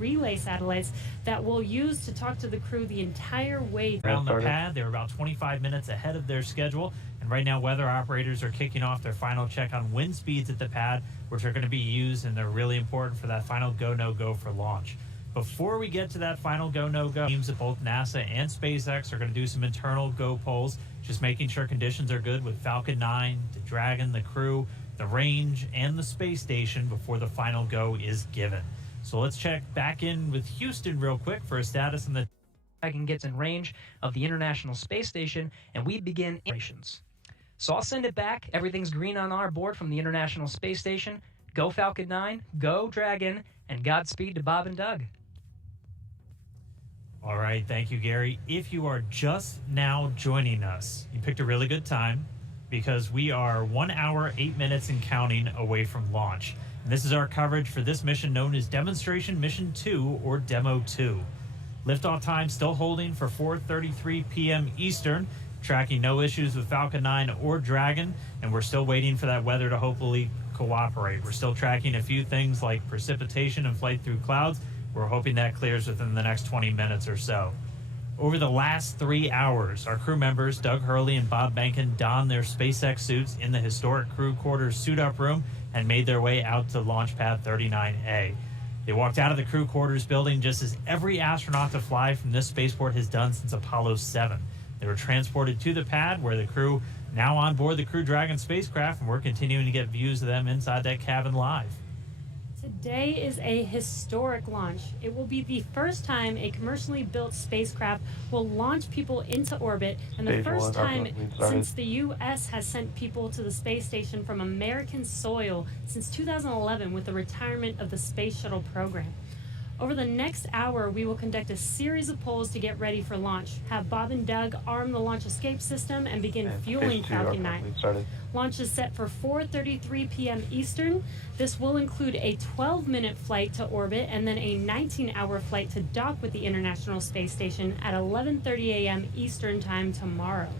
relay satellites that we'll use to talk to the crew the entire way around the pad. They were about 25 minutes ahead of their schedule, and right now weather operators are kicking off their final check on wind speeds at the pad, which are going to be used, and they're really important for that final go no go for launch. Before we get to that final go no go, teams at both NASA and SpaceX are going to do some internal go polls, just making sure conditions are good with Falcon 9, the Dragon, the crew, the range, and the space station before the final go is given. So let's check back in with Houston real quick for a status on the Dragon gets in range of the International Space Station, and we begin operations. So I'll send it back. Everything's green on our board from the International Space Station. Go Falcon 9, go Dragon, and Godspeed to Bob and Doug. All right, thank you, Gary. If you are just now joining us, you picked a really good time because we are 1 hour, 8 minutes and counting away from launch. And this is our coverage for this mission known as Demonstration Mission 2, or Demo 2. Liftoff time still holding for 4:33 p.m. Eastern, tracking no issues with Falcon 9 or Dragon, and we're still waiting for that weather to hopefully cooperate. We're still tracking a few things like precipitation and flight through clouds. We're hoping that clears within the next 20 minutes or so. Over the last 3 hours, our crew members, Doug Hurley and Bob Behnken, donned their SpaceX suits in the historic crew quarters suit-up room and made their way out to Launch Pad 39A. They walked out of the crew quarters building just as every astronaut to fly from this spaceport has done since Apollo 7. They were transported to the pad where the crew now on board the Crew Dragon spacecraft, and we're continuing to get views of them inside that cabin live. Today is a historic launch. It will be the first time a commercially built spacecraft will launch people into orbit, and the first time since the U.S. has sent people to the space station from American soil since 2011 with the retirement of the Space Shuttle program. Over the next hour, we will conduct a series of polls to get ready for launch, have Bob and Doug arm the launch escape system, and begin fueling Falcon 9. Launch is set for 4:33 p.m. Eastern. This will include a 12-minute flight to orbit and then a 19-hour flight to dock with the International Space Station at 11:30 a.m. Eastern Time tomorrow.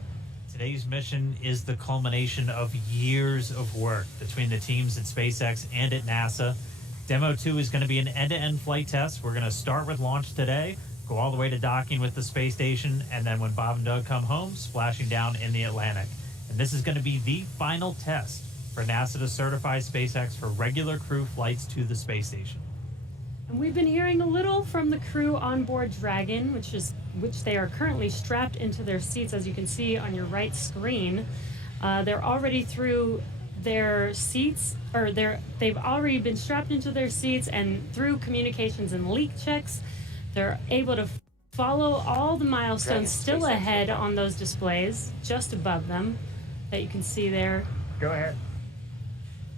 Today's mission is the culmination of years of work between the teams at SpaceX and at NASA. Demo 2 is going to be an end-to-end flight test. We're going to start with launch today, go all the way to docking with the space station, and then when Bob and Doug come home, splashing down in the Atlantic. And this is going to be the final test for NASA to certify SpaceX for regular crew flights to the space station. And we've been hearing a little from the crew on board Dragon, which they are currently strapped into their seats, as you can see on your right screen. They're already through their seats, or they've already been strapped into their seats, and through communications and leak checks, they're able to follow all the milestones still ahead on those displays just above them that you can see there. Go ahead.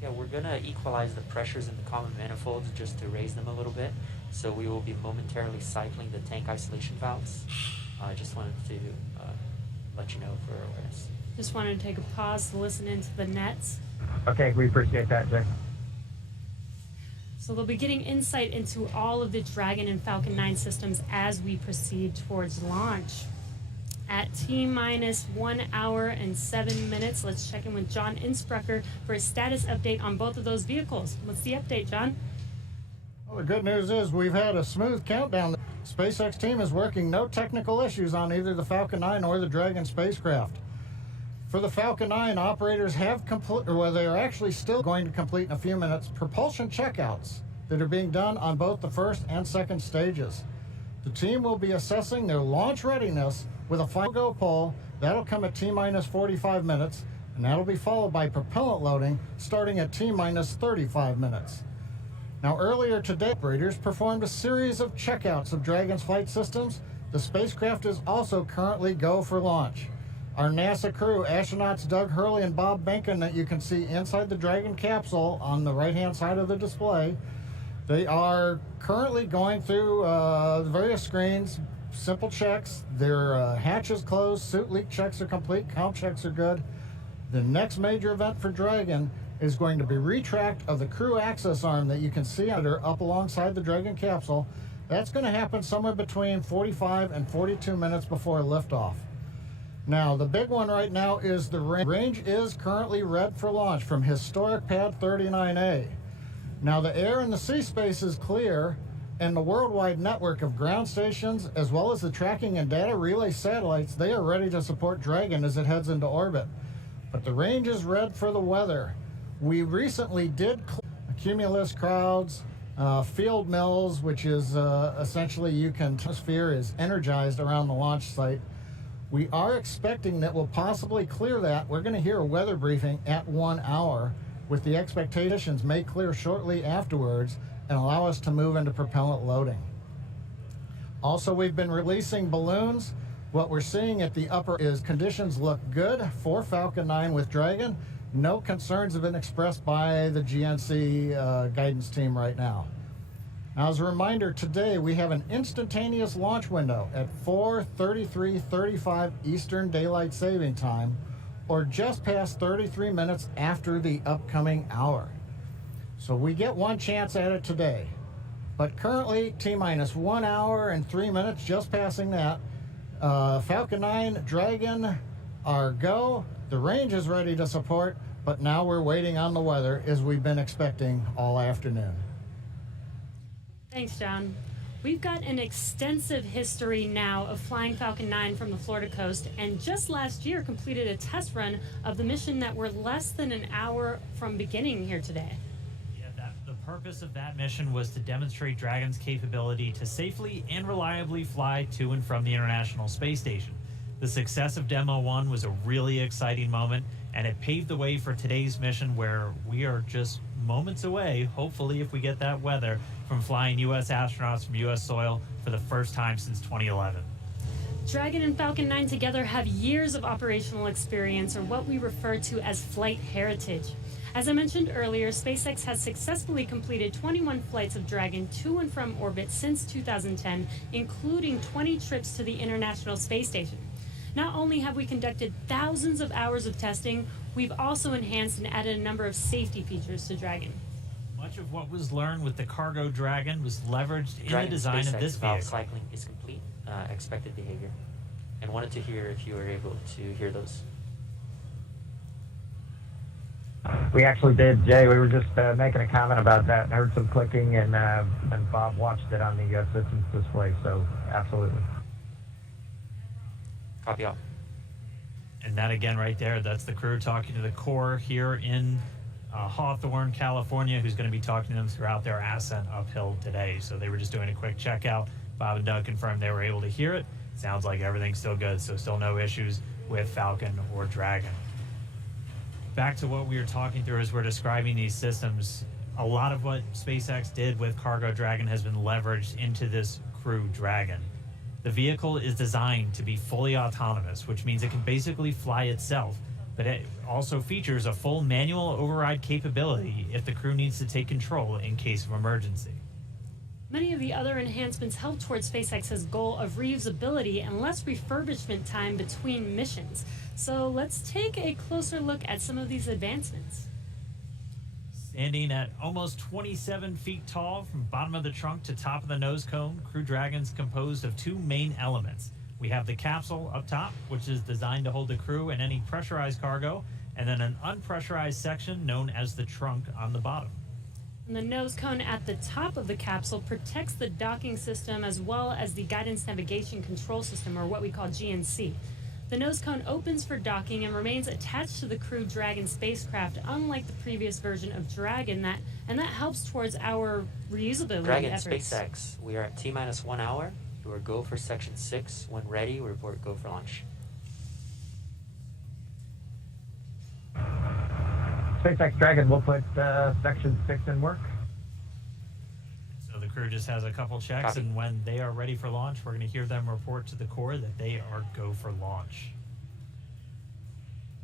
Yeah, we're gonna equalize the pressures in the common manifolds just to raise them a little bit. So we will be momentarily cycling the tank isolation valves. I just wanted to let you know for awareness. Just wanted to take a pause to listen into the nets. Okay, we appreciate that, Jay. So they'll be getting insight into all of the Dragon and Falcon 9 systems as we proceed towards launch. At T-minus 1 hour and 7 minutes, let's check in with John Insprucker for a status update on both of those vehicles. What's the update, John? Well, the good news is we've had a smooth countdown. The SpaceX team is working no technical issues on either the Falcon 9 or the Dragon spacecraft. For the Falcon 9, operators have they are actually still going to complete in a few minutes propulsion checkouts that are being done on both the first and second stages. The team will be assessing their launch readiness with a final go poll. That'll come at T-minus 45 minutes, and that'll be followed by propellant loading starting at T-minus 35 minutes. Now, earlier today, operators performed a series of checkouts of Dragon's flight systems. The spacecraft is also currently go for launch. Our NASA crew, astronauts Doug Hurley and Bob Behnken, that you can see inside the Dragon capsule on the right-hand side of the display, they are currently going through the various screens, simple checks. Their hatch is closed, suit leak checks are complete, comp checks are good. The next major event for Dragon is going to be retract of the crew access arm that you can see under up alongside the Dragon capsule. That's going to happen somewhere between 45 and 42 minutes before liftoff. Now, the big one right now is the range. Range is currently red for launch from historic pad 39A. Now, the air in the sea space is clear, and the worldwide network of ground stations, as well as the tracking and data relay satellites, they are ready to support Dragon as it heads into orbit. But the range is red for the weather. We recently did cumulus clouds, field mills, which is essentially atmosphere is energized around the launch site. We are expecting that we'll possibly clear that. We're going to hear a weather briefing at 1 hour, with the expectations may clear shortly afterwards and allow us to move into propellant loading. Also, we've been releasing balloons. What we're seeing at the upper is conditions look good for Falcon 9 with Dragon. No concerns have been expressed by the GNC guidance team right now. Now, as a reminder, today we have an instantaneous launch window at 4:33:35 Eastern Daylight Saving Time, or just past 33 minutes after the upcoming hour. So we get one chance at it today. But currently, T-minus 1 hour and 3 minutes, just passing that. Falcon 9, Dragon, are go. The range is ready to support, but now we're waiting on the weather, as we've been expecting all afternoon. Thanks, John. We've got an extensive history now of flying Falcon 9 from the Florida coast, and just last year completed a test run of the mission that we're less than an hour from beginning here today. The purpose of that mission was to demonstrate Dragon's capability to safely and reliably fly to and from the International Space Station. The success of Demo 1 was a really exciting moment, and it paved the way for today's mission, where we are just moments away, hopefully if we get that weather, from flying U.S. astronauts from U.S. soil for the first time since 2011. Dragon and Falcon 9 together have years of operational experience, or what we refer to as flight heritage. As I mentioned earlier, SpaceX has successfully completed 21 flights of Dragon to and from orbit since 2010, including 20 trips to the International Space Station. Not only have we conducted thousands of hours of testing, we've also enhanced and added a number of safety features to Dragon. Much of what was learned with the cargo Dragon was leveraged in the design of this valve vehicle. cycling is complete, expected behavior, and wanted to hear if you were able to hear those. We actually did, Jay. We were just making a comment about that. I heard some clicking, and Bob watched it on the systems display, so absolutely. Copy all. And that again right there, that's the crew talking to the core here in Hawthorne, California, who's going to be talking to them throughout their ascent uphill today. So they were just doing a quick checkout. Bob and Doug confirmed they were able to hear it. Sounds like everything's still good, so still no issues with Falcon or Dragon. Back to what we were talking through as we're describing these systems, a lot of what SpaceX did with Cargo Dragon has been leveraged into this Crew Dragon. The vehicle is designed to be fully autonomous, which means it can basically fly itself, but it also features a full manual override capability if the crew needs to take control in case of emergency. Many of the other enhancements help towards SpaceX's goal of reusability and less refurbishment time between missions. So let's take a closer look at some of these advancements. Standing at almost 27 feet tall from bottom of the trunk to top of the nose cone, Crew Dragon's composed of two main elements. We have the capsule up top, which is designed to hold the crew and any pressurized cargo, and then an unpressurized section known as the trunk on the bottom. And the nose cone at the top of the capsule protects the docking system as well as the guidance navigation control system, or what we call GNC. The nose cone opens for docking and remains attached to the Crew Dragon spacecraft, unlike the previous version of Dragon, that helps towards our reusability Dragon efforts. SpaceX, we are at T-minus 1 hour. You are go for section 6. When ready, report go for launch. SpaceX Dragon will put section 6 in work. So the crew just has a couple checks, Copy. and when they are ready for launch, we're going to hear them report to the core that they are go for launch.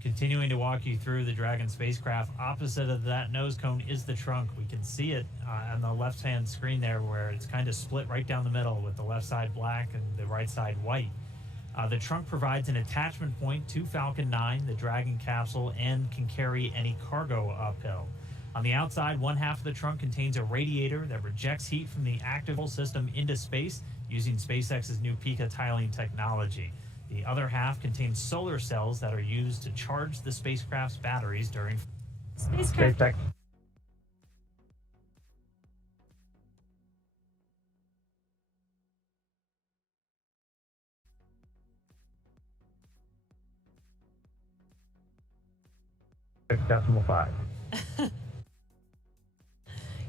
Continuing to walk you through the Dragon spacecraft, opposite of that nose cone is the trunk. We can see it on the left-hand screen there, where it's kind of split right down the middle, with the left side black and the right side white. The trunk provides an attachment point to Falcon 9, the Dragon capsule, and can carry any cargo uphill. On the outside, one half of the trunk contains a radiator that rejects heat from the active system into space using SpaceX's new Pica tiling technology. The other half contains solar cells that are used to charge the spacecraft's batteries during Spacecraft SpaceX 6.5.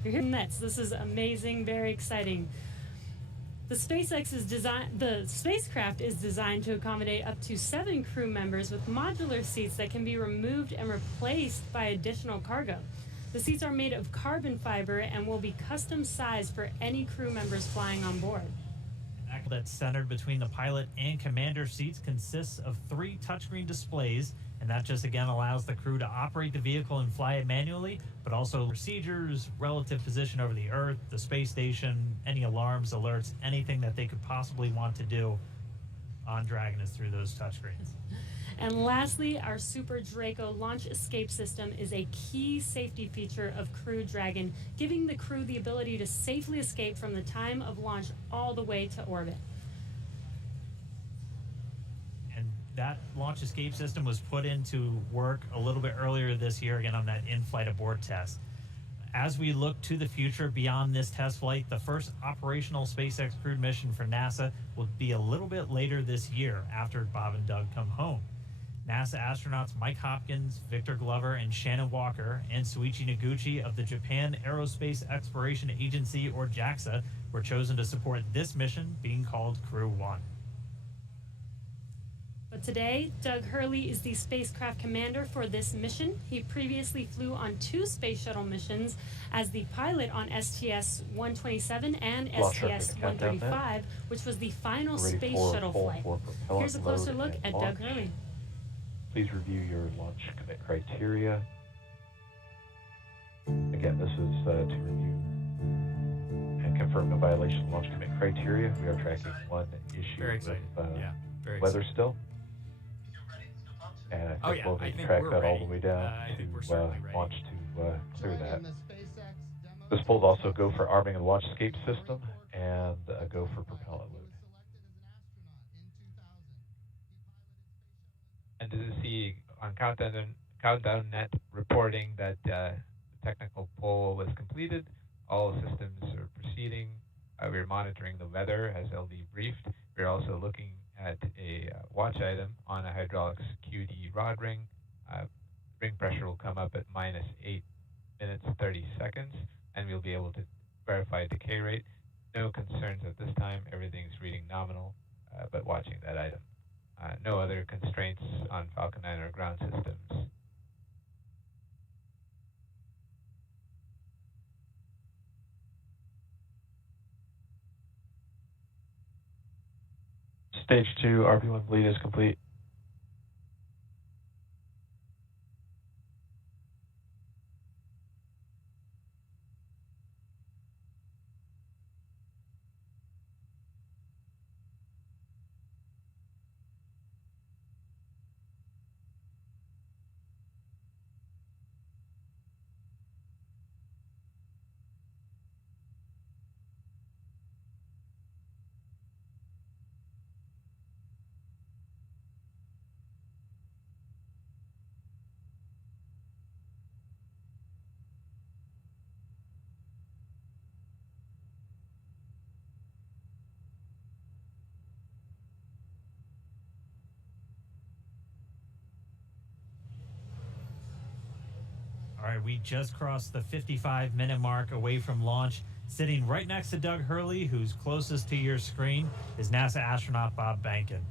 You're hearing that. This is amazing, very exciting. The spacecraft is designed to accommodate up to 7 crew members with modular seats that can be removed and replaced by additional cargo. The seats are made of carbon fiber and will be custom sized for any crew members flying on board. An act that's centered between the pilot and commander seats consists of 3 touchscreen displays, and that just again allows the crew to operate the vehicle and fly it manually, but also procedures, relative position over the Earth, the space station, any alarms, alerts, anything that they could possibly want to do on Dragon is through those touchscreens. And lastly, our Super Draco launch escape system is a key safety feature of Crew Dragon, giving the crew the ability to safely escape from the time of launch all the way to orbit. That launch escape system was put into work a little bit earlier this year, again on that in-flight abort test. As we look to the future beyond this test flight, the first operational SpaceX crewed mission for NASA will be a little bit later this year after Bob and Doug come home. NASA astronauts Mike Hopkins, Victor Glover, and Shannon Walker, and Suichi Noguchi of the Japan Aerospace Exploration Agency, or JAXA, were chosen to support this mission, being called Crew 1. But today, Doug Hurley is the spacecraft commander for this mission. He previously flew on 2 space shuttle missions as the pilot on STS-127 and STS-135, which was the final space shuttle flight. Here's a closer look at Doug Hurley. Please review your launch commit criteria. Again, this is to review and confirm no violation of launch commit criteria. We are tracking one issue with weather still. And I think we'll need to track that all the way down to launch to clear that. This poll will also go for arming and launch escape system and go for propellant load. And to see on Countdown Net reporting that the technical poll was completed, all systems are proceeding. We're monitoring the weather as LD briefed. We're also looking at a watch item on a hydraulics QD rod ring. Ring pressure will come up at -8 minutes 30 seconds, and we'll be able to verify decay rate. No concerns at this time. Everything's reading nominal, but watching that item. No other constraints on Falcon 9 or ground systems. Stage 2 RP1 bleed is complete. All right, we just crossed the 55-minute mark away from launch. Sitting right next to Doug Hurley, who's closest to your screen, is NASA astronaut Bob Behnken.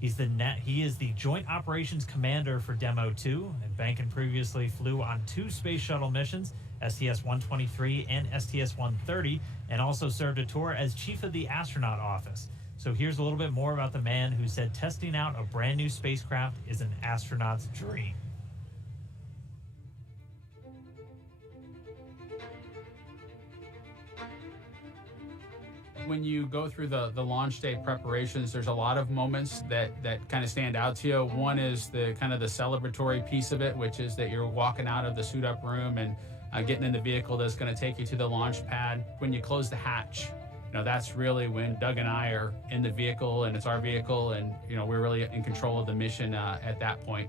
He is the Joint Operations Commander for Demo 2, and Behnken previously flew on 2 space shuttle missions, STS-123 and STS-130, and also served a tour as Chief of the Astronaut Office. So here's a little bit more about the man who said testing out a brand new spacecraft is an astronaut's dream. When you go through the launch day preparations, there's a lot of moments that kind of stand out to you. One is the kind of the celebratory piece of it, which is that you're walking out of the suit up room and getting in the vehicle that's going to take you to the launch pad. When you close the hatch, that's really when Doug and I are in the vehicle, and it's our vehicle, and we're really in control of the mission at that point.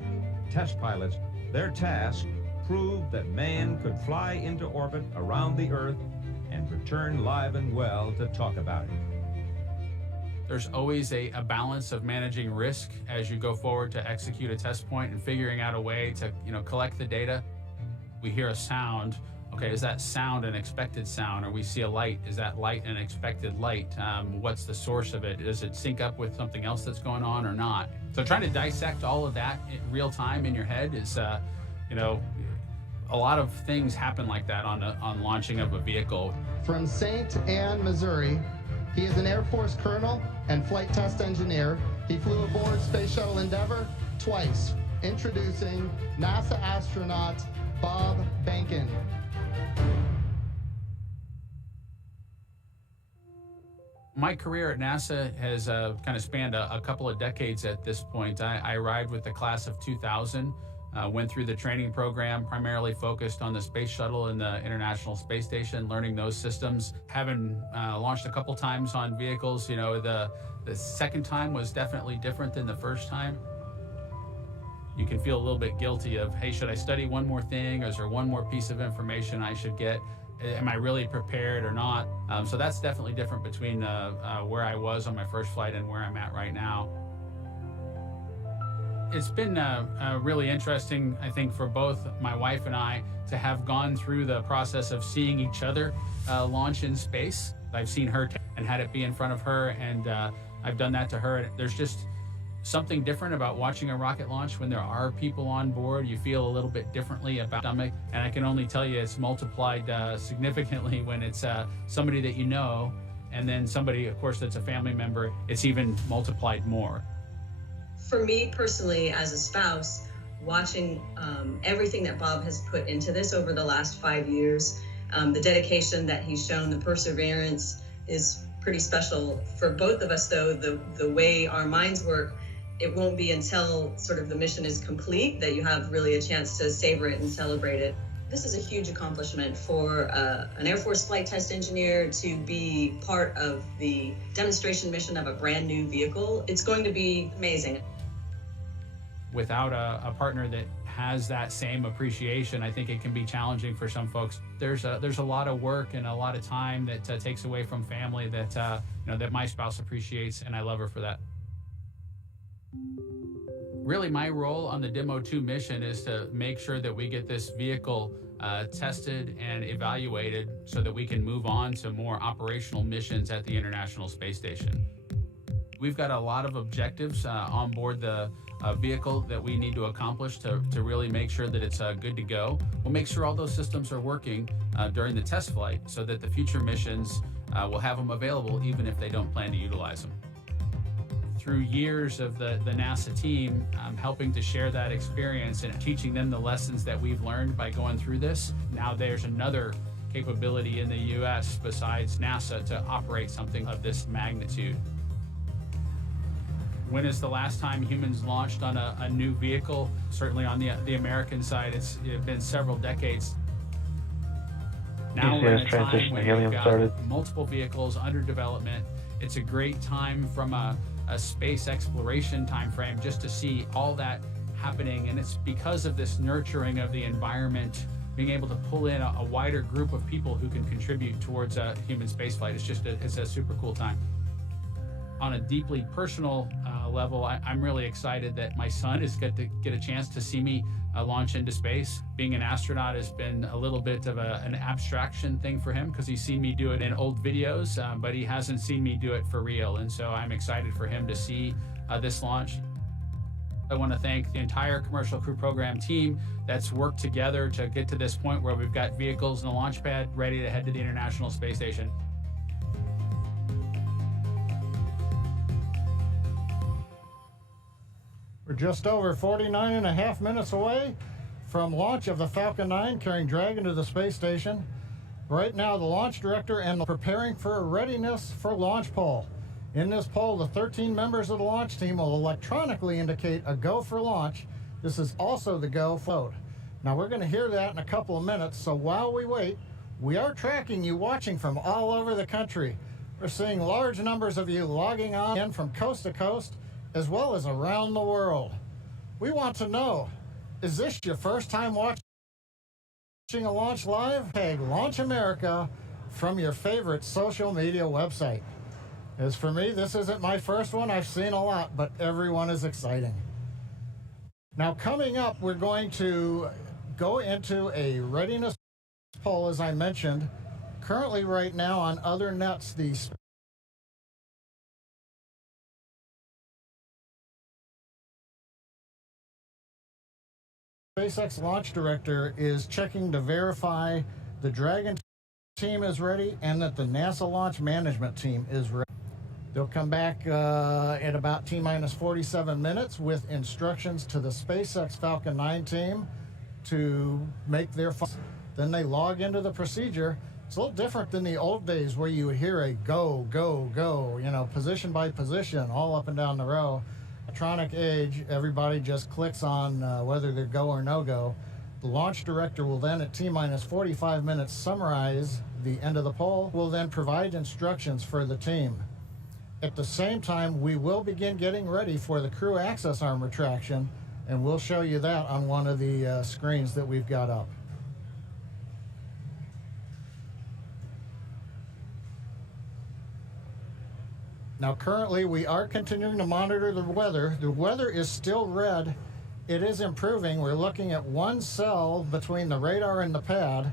Test pilots, their task proved that man could fly into orbit around the Earth and return live and well to talk about it. There's always a balance of managing risk as you go forward to execute a test point and figuring out a way to, collect the data. We hear a sound. Okay, is that sound an expected sound? Or we see a light, is that light an expected light? What's the source of it? Does it sync up with something else that's going on or not? So trying to dissect all of that in real time in your head is, a lot of things happen like that on launching of a vehicle. From St. Anne, Missouri, he is an Air Force colonel and flight test engineer. He flew aboard Space Shuttle Endeavour twice. Introducing NASA astronaut Bob Behnken. My career at NASA has kind of spanned a couple of decades at this point. I arrived with the class of 2000, went through the training program, primarily focused on the Space Shuttle and the International Space Station, learning those systems. Having launched a couple times on vehicles, the second time was definitely different than the first time. You can feel a little bit guilty of, hey, should I study one more thing? Or is there one more piece of information I should get? Am I really prepared or not? So that's definitely different between where I was on my first flight and where I'm at right now. It's been really interesting, I think, for both my wife and I to have gone through the process of seeing each other launch in space. I've seen her and had it be in front of her, and I've done that to her. There's just something different about watching a rocket launch when there are people on board. You feel a little bit differently about the stomach, and I can only tell you it's multiplied significantly when it's somebody that you know, and then somebody, of course, that's a family member. It's even multiplied more. For me personally, as a spouse, watching everything that Bob has put into this over the last 5 years, the dedication that he's shown, the perseverance is pretty special. For both of us, though, the way our minds work, it won't be until sort of the mission is complete that you have really a chance to savor it and celebrate it. This is a huge accomplishment for an Air Force flight test engineer to be part of the demonstration mission of a brand new vehicle. It's going to be amazing. Without a partner that has that same appreciation, I think it can be challenging for some folks. There's a lot of work and a lot of time that takes away from family that that my spouse appreciates, and I love her for that. Really, my role on the Demo 2 mission is to make sure that we get this vehicle tested and evaluated so that we can move on to more operational missions at the International Space Station. We've got a lot of objectives on board the vehicle that we need to accomplish to really make sure that it's good to go. We'll make sure all those systems are working during the test flight so that the future missions will have them available even if they don't plan to utilize them. Through years of the NASA team helping to share that experience and teaching them the lessons that we've learned by going through this, now there's another capability in the U.S. besides NASA to operate something of this magnitude. When is the last time humans launched on a new vehicle? Certainly on the American side, it's been several decades. Now we're in a time when we've got multiple vehicles under development. It's a great time from a space exploration time frame just to see all that happening, and it's because of this nurturing of the environment, being able to pull in a wider group of people who can contribute towards a human spaceflight. It's a super cool time. On a deeply personal level, I'm really excited that my son is going to get a chance to see me launch into space. Being an astronaut has been a little bit of an abstraction thing for him because he's seen me do it in old videos, but he hasn't seen me do it for real. And so I'm excited for him to see this launch. I want to thank the entire Commercial Crew Program team that's worked together to get to this point where we've got vehicles in the launch pad ready to head to the International Space Station. We're just over 49 and a half minutes away from launch of the Falcon 9 carrying Dragon to the space station. Right now, the launch director and preparing for a readiness for launch poll. In this poll, the 13 members of the launch team will electronically indicate a go for launch. This is also the go vote. Now, we're going to hear that in a couple of minutes, so while we wait, we are tracking you watching from all over the country. We're seeing large numbers of you logging on in from coast to coast, as well as around the world. We want to know, is this your first time watching a launch live? Tag Launch America from your favorite social media website. As for me, this isn't my first one. I've seen a lot, but every one is exciting. Now, coming up, we're going to go into a readiness poll, as I mentioned. Currently, right now, on other nets, the SpaceX launch director is checking to verify the Dragon team is ready and that the NASA launch management team is ready. They'll come back at about T-minus 47 minutes with instructions to the SpaceX Falcon 9 team to make their then they log into the procedure. It's a little different than the old days where you would hear a go, go, go, you know, position by position, all up and down the row. Electronic age, everybody just clicks on whether they're go or no go. The launch director will then, at T-minus 45 minutes, summarize the end of the poll, will then provide instructions for the team. At the same time, we will begin getting ready for the crew access arm retraction, and we'll show you that on one of the screens that we've got up. Now, currently, we are continuing to monitor the weather. The weather is still red. It is improving. We're looking at one cell between the radar and the pad.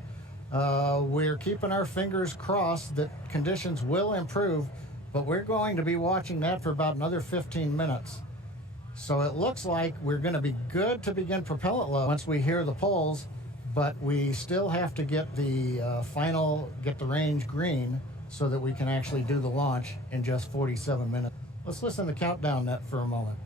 We're keeping our fingers crossed that conditions will improve, but we're going to be watching that for about another 15 minutes. So it looks like we're going to be good to begin propellant load once we hear the polls, but we still have to get the get the range green so that we can actually do the launch in just 47 minutes. Let's listen to the countdown net for a moment.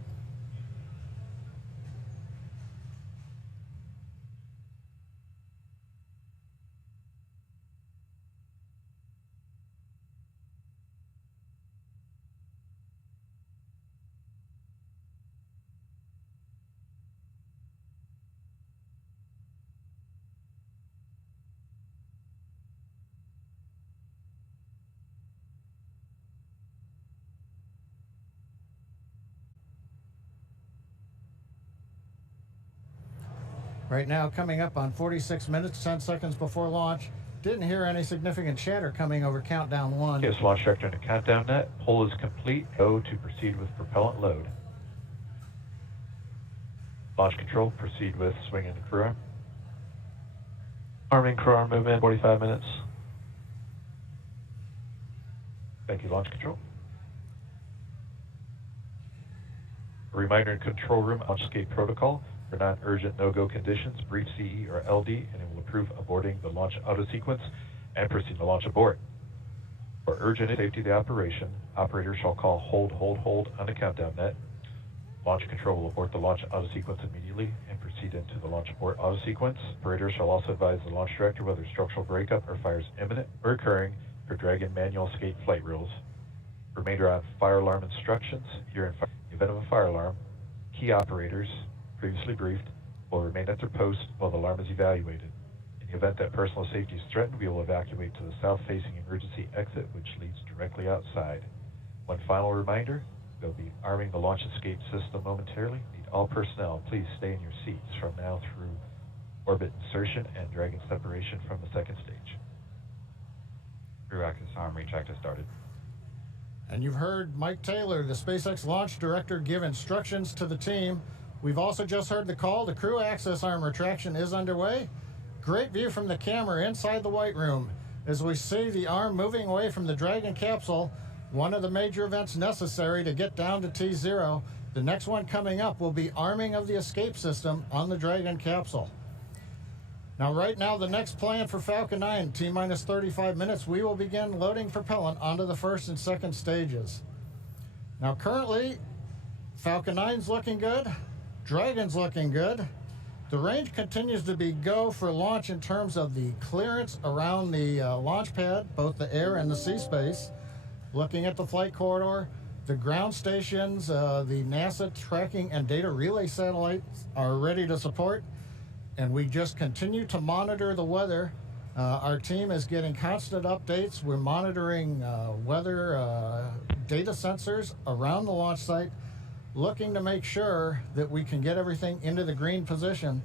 Right now, coming up on 46 minutes, 10 seconds before launch. Didn't hear any significant chatter coming over countdown one. Yes, launch director in the countdown net. Poll is complete. Go to proceed with propellant load. Launch control, proceed with swinging the crew arm. Arming crew arm movement, 45 minutes. Thank you, launch control. A reminder in control room, launch escape protocol. For non-urgent no-go conditions, brief CE or LD, and it will approve aborting the launch auto-sequence and proceed to launch abort. For urgent safety of the operation, operators shall call hold, hold, hold on the countdown net. Launch control will abort the launch auto-sequence immediately and proceed into the launch abort auto-sequence. Operators shall also advise the launch director whether structural breakup or fire is imminent or occurring for Dragon manual escape flight rules. Remainder on fire alarm instructions. Here in the event of a fire alarm, key operators previously briefed will remain at their post while the alarm is evaluated. In the event that personal safety is threatened, we will evacuate to the south-facing emergency exit, which leads directly outside. One final reminder, we'll be arming the launch escape system momentarily. Need all personnel, please stay in your seats from now through orbit insertion and Dragon separation from the second stage. Crew access arm retract has started. And you've heard Mike Taylor, the SpaceX launch director, give instructions to the team. We've also just heard the call. The crew access arm retraction is underway. Great view from the camera inside the White Room as we see the arm moving away from the Dragon capsule, one of the major events necessary to get down to T0. The next one coming up will be arming of the escape system on the Dragon capsule. Now, right now, the next plan for Falcon 9, T-minus 35 minutes, we will begin loading propellant onto the first and second stages. Now, currently, Falcon 9's looking good. Dragon's looking good. The range continues to be go for launch in terms of the clearance around the launch pad, both the air and the sea space. Looking at the flight corridor, the ground stations, the NASA tracking and data relay satellites are ready to support, and we just continue to monitor the weather. Our team is getting constant updates. We're monitoring weather data sensors around the launch site, looking to make sure that we can get everything into the green position.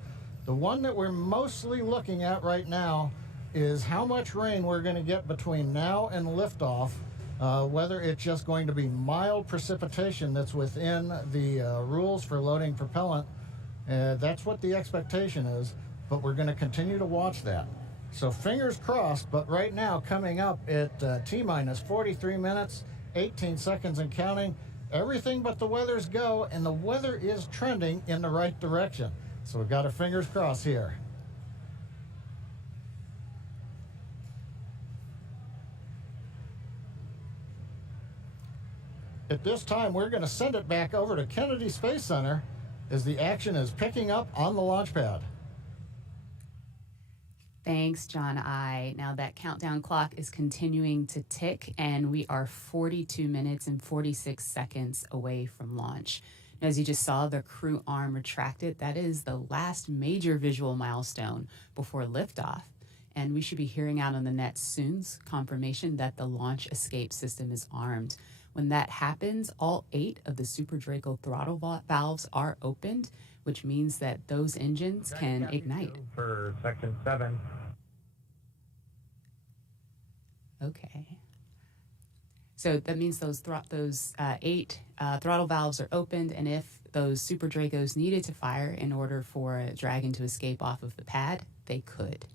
The one that we're mostly looking at right now is how much rain we're going to get between now and liftoff Whether it's just going to be mild precipitation that's within the rules for loading propellant, that's what the expectation is, but we're going to continue to watch that. So fingers crossed, but right now coming up at T-minus 43 minutes, 18 seconds and counting, everything but the weather's go, and the weather is trending in the right direction. So we've got our fingers crossed here. At this time, we're going to send it back over to Kennedy Space Center as the action is picking up on the launch pad. Thanks, John I. Now that countdown clock is continuing to tick, and we are 42 minutes and 46 seconds away from launch. As you just saw, the crew arm retracted. That is the last major visual milestone before liftoff. And we should be hearing out on the net soon confirmation that the launch escape system is armed. When that happens, all 8 of the Super Draco throttle valves are opened, which means that those engines can ignite. For section 7. Okay. So that means those 8 throttle valves are opened, and if those Super Dracos needed to fire in order for a Dragon to escape off of the pad, they could.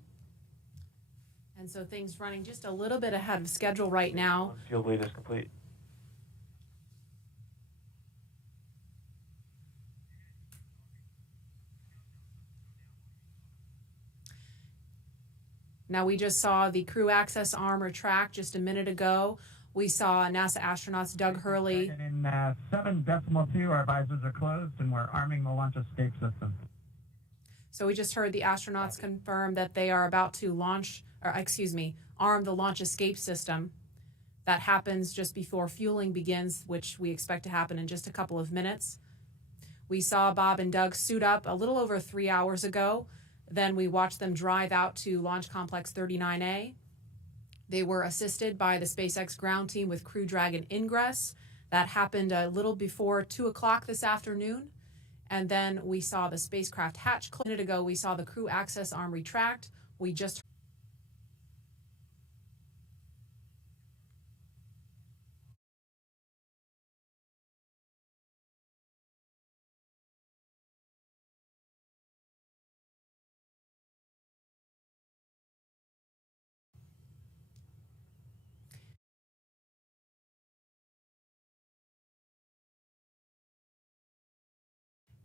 And so things running just a little bit ahead of schedule right now. Field lead is complete. Now, we just saw the crew access arm retract just a minute ago. We saw NASA astronauts Doug Hurley. In 7.2, our visors are closed, and we're arming the launch escape system. So we just heard the astronauts confirm that they are about to arm the launch escape system. That happens just before fueling begins, which we expect to happen in just a couple of minutes. We saw Bob and Doug suit up a little over 3 hours ago. Then we watched them drive out to Launch Complex 39A. They were assisted by the SpaceX ground team with Crew Dragon ingress. That happened a little before 2 o'clock this afternoon. And then we saw the spacecraft hatch. A minute ago, we saw the crew access arm retract. We just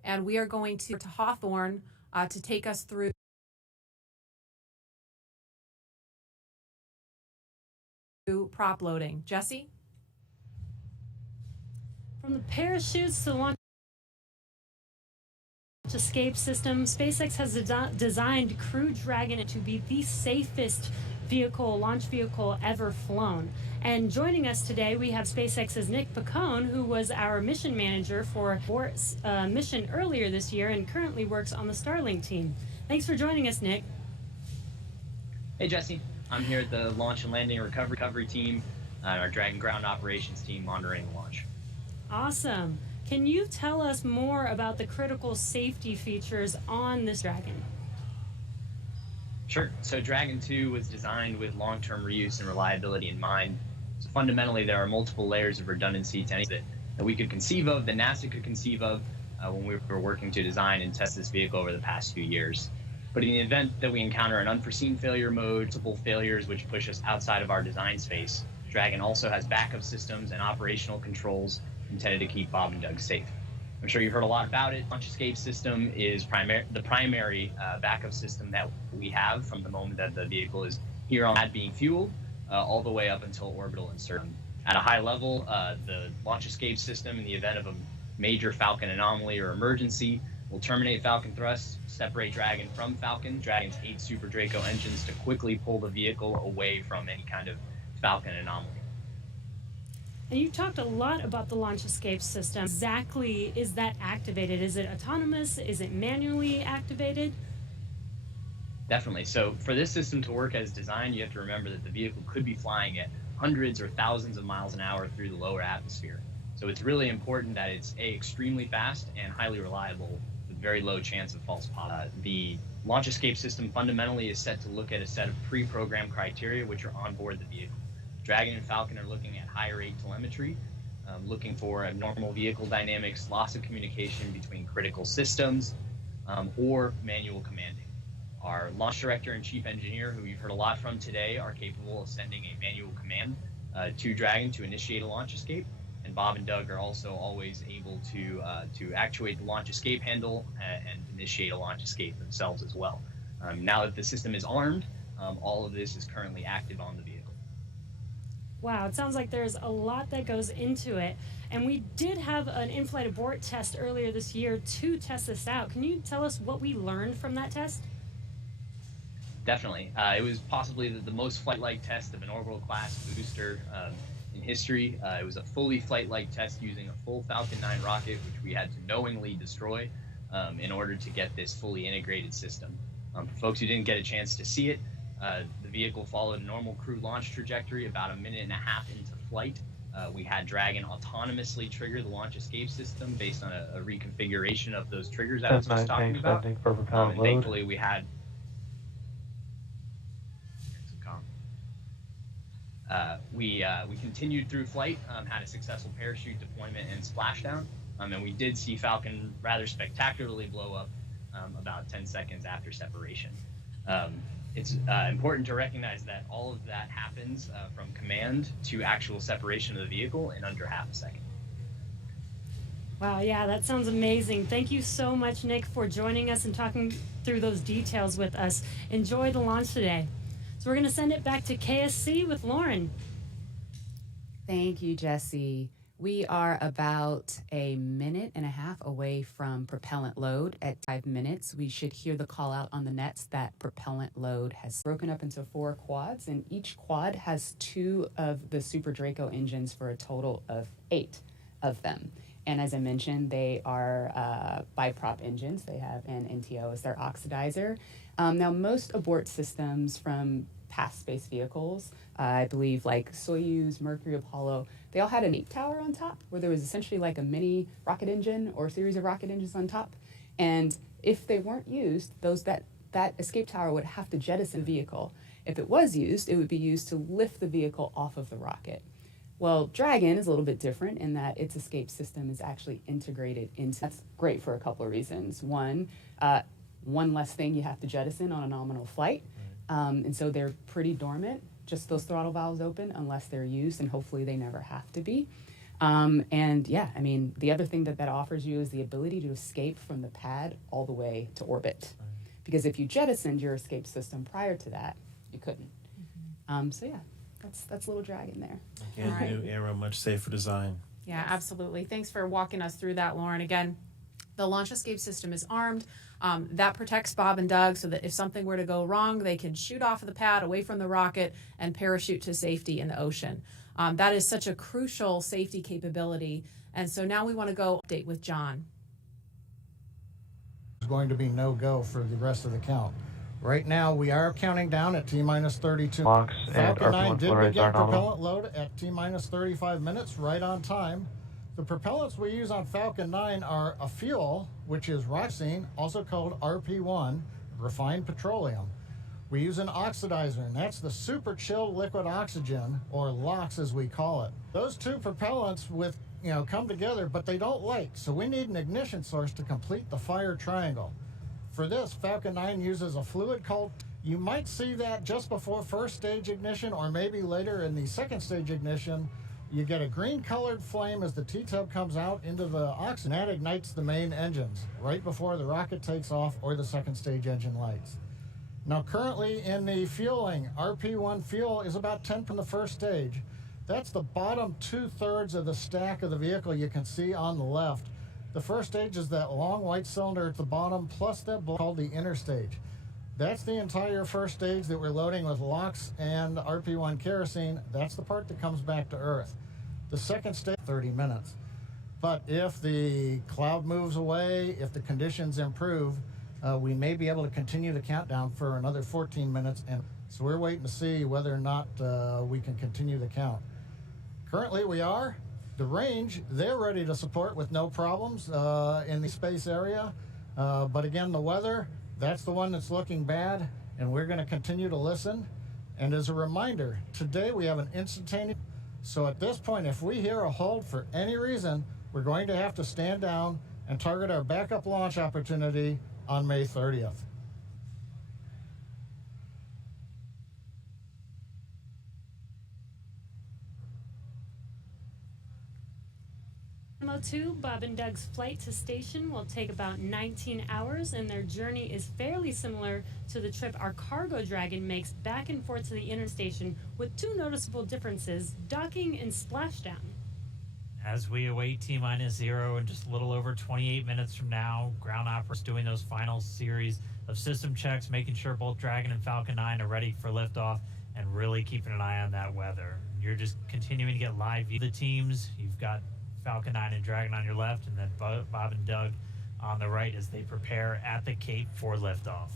and we are going to Hawthorne to take us through prop loading. Jesse? From the parachutes to the launch escape system, SpaceX has designed Crew Dragon to be the safest launch vehicle ever flown. And joining us today, we have SpaceX's Nick Picone, who was our mission manager for Bort's mission earlier this year and currently works on the Starlink team. Thanks for joining us, Nick. Hey, Jesse. I'm here at the Launch and Landing Recovery team, our Dragon ground operations team monitoring the launch. Awesome. Can you tell us more about the critical safety features on this Dragon? Sure. So Dragon 2 was designed with long-term reuse and reliability in mind. So fundamentally, there are multiple layers of redundancy to anything that we could conceive of, that NASA could conceive of when we were working to design and test this vehicle over the past few years. But in the event that we encounter an unforeseen failure mode, multiple failures which push us outside of our design space, Dragon also has backup systems and operational controls intended to keep Bob and Doug safe. I'm sure you've heard a lot about it. Launch escape system is the primary backup system that we have from the moment that the vehicle is here on pad being fueled all the way up until orbital insertion. At a high level, the launch escape system, in the event of a major Falcon anomaly or emergency, will terminate Falcon thrust, separate Dragon from Falcon, Dragon's 8 Super Draco engines to quickly pull the vehicle away from any kind of Falcon anomaly. And you talked a lot about the launch escape system. Exactly, is that activated? Is it autonomous? Is it manually activated? Definitely. So for this system to work as designed, you have to remember that the vehicle could be flying at hundreds or thousands of miles an hour through the lower atmosphere. So it's really important that it's extremely fast and highly reliable with very low chance of false positive. The launch escape system fundamentally is set to look at a set of pre-programmed criteria which are on board the vehicle. Dragon and Falcon are looking at higher rate telemetry, looking for abnormal vehicle dynamics, loss of communication between critical systems, or manual commanding. Our launch director and chief engineer, who you've heard a lot from today, are capable of sending a manual command to Dragon to initiate a launch escape. And Bob and Doug are also always able to actuate the launch escape handle and initiate a launch escape themselves as well. Now that the system is armed, all of this is currently active on the vehicle. Wow, it sounds like there's a lot that goes into it. And we did have an in-flight abort test earlier this year to test this out. Can you tell us what we learned from that test? Definitely. It was possibly the most flight-like test of an orbital class booster in history. It was a fully flight-like test using a full Falcon 9 rocket, which we had to knowingly destroy in order to get this fully integrated system. For folks who didn't get a chance to see it, the vehicle followed a normal crew launch trajectory. About a minute and a half into flight, we had Dragon autonomously trigger the launch escape system based on a reconfiguration of those triggers that I was just talking about. And thankfully, we had we continued through flight, had a successful parachute deployment and splashdown, and we did see Falcon rather spectacularly blow up about 10 seconds after separation. It's important to recognize that all of that happens from command to actual separation of the vehicle in under half a second. Wow, yeah, that sounds amazing. Thank you so much, Nick, for joining us and talking through those details with us. Enjoy the launch today. So we're going to send it back to KSC with Lauren. Thank you, Jesse. We are about a minute and a half away from propellant load. At 5 minutes, we should hear the call out on the nets that propellant load has broken up into 4 quads, and each quad has 2 of the Super Draco engines for a total of 8 of them. And as I mentioned, they are biprop engines. They have an NTO as their oxidizer. Now, most abort systems from past space vehicles, I believe like Soyuz, Mercury, Apollo, they all had an escape tower on top where there was essentially like a mini rocket engine or a series of rocket engines on top. And if they weren't used, that escape tower would have to jettison the vehicle. If it was used, it would be used to lift the vehicle off of the rocket. Well, Dragon is a little bit different in that its escape system is actually integrated into. That's great for a couple of reasons. One less thing you have to jettison on a nominal flight. And so they're pretty dormant, just those throttle valves open unless they're used, and hopefully they never have to be. And yeah, I mean, the other thing that offers you is the ability to escape from the pad all the way to orbit. Because if you jettisoned your escape system prior to that, you couldn't. So yeah, that's little Dragon there. Again, new era, much safer design. Yeah, absolutely. Thanks for walking us through that, Lauren. Again, the launch escape system is armed. That protects Bob and Doug so that if something were to go wrong, they can shoot off of the pad away from the rocket and parachute to safety in the ocean. That is such a crucial safety capability. And so now we want to go update with John. There's going to be no go for the rest of the count. Right now, we are counting down at T-minus 32. Falcon 9 did begin propellant load at T-minus 35 minutes, right on time. The propellants we use on Falcon 9 are a fuel, which is roxene, also called RP1, refined petroleum. We use an oxidizer, and that's the super chilled liquid oxygen, or LOX as we call it. Those 2 propellants come together, but they don't light, so we need an ignition source to complete the fire triangle. For this, Falcon 9 uses a fluid called, you might see that just before first stage ignition, or maybe later in the second stage ignition. You get a green colored flame as the T-tub comes out into the oxygen. That ignites the main engines right before the rocket takes off or the second stage engine lights. Now currently in the fueling, RP1 fuel is about 10 from the first stage. That's the bottom 2/3 of the stack of the vehicle you can see on the left. The first stage is that long white cylinder at the bottom plus that called the inner stage. That's the entire first stage that we're loading with LOX and RP1 kerosene. That's the part that comes back to Earth. The second stage, 30 minutes. But if the cloud moves away, if the conditions improve, we may be able to continue the countdown for another 14 minutes. And so we're waiting to see whether or not we can continue the count. Currently we are. The range, they're ready to support with no problems in the space area. But again, the weather, that's the one that's looking bad, and we're going to continue to listen. And as a reminder, today we have an instantaneous. So at this point, if we hear a hold for any reason, we're going to have to stand down and target our backup launch opportunity on May 30th. Demo 2, Bob and Doug's flight to station will take about 19 hours, and their journey is fairly similar to the trip our cargo Dragon makes back and forth to the interstation, with two noticeable differences: docking and splashdown. As we await T-0 in just a little over 28 minutes from now, ground operators doing those final series of system checks, making sure both Dragon and Falcon 9 are ready for liftoff, and really keeping an eye on that weather. You're just continuing to get live view of the teams. You've got Falcon 9 and Dragon on your left, and then Bob and Doug on the right as they prepare at the Cape for liftoff.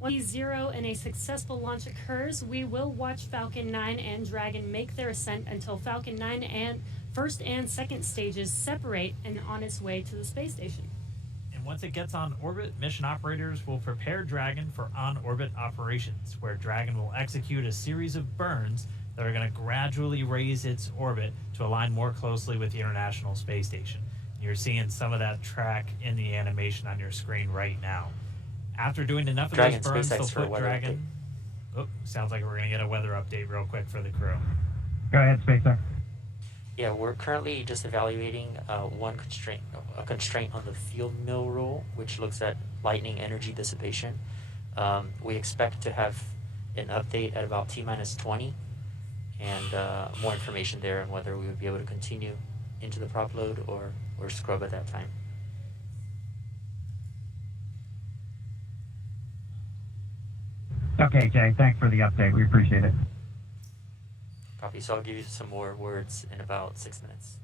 When T-0 and a successful launch occurs, we will watch Falcon 9 and Dragon make their ascent until Falcon 9 and first and second stages separate and on its way to the space station. And once it gets on orbit, mission operators will prepare Dragon for on-orbit operations, where Dragon will execute a series of burns that are going to gradually raise its orbit to align more closely with the International Space Station. You're seeing some of that track in the animation on your screen right now. After doing enough of those burns, they'll put Dragon... Oh, sounds like we're going to get a weather update real quick for the crew. Go ahead, SpaceX. Yeah, we're currently just evaluating a constraint on the field mill rule, which looks at lightning energy dissipation. We expect to have an update at about T-20, and more information there on whether we would be able to continue into the prop load or scrub at that time. Okay, Jay, thanks for the update. We appreciate it. Copy. So I'll give you some more words in about 6 minutes.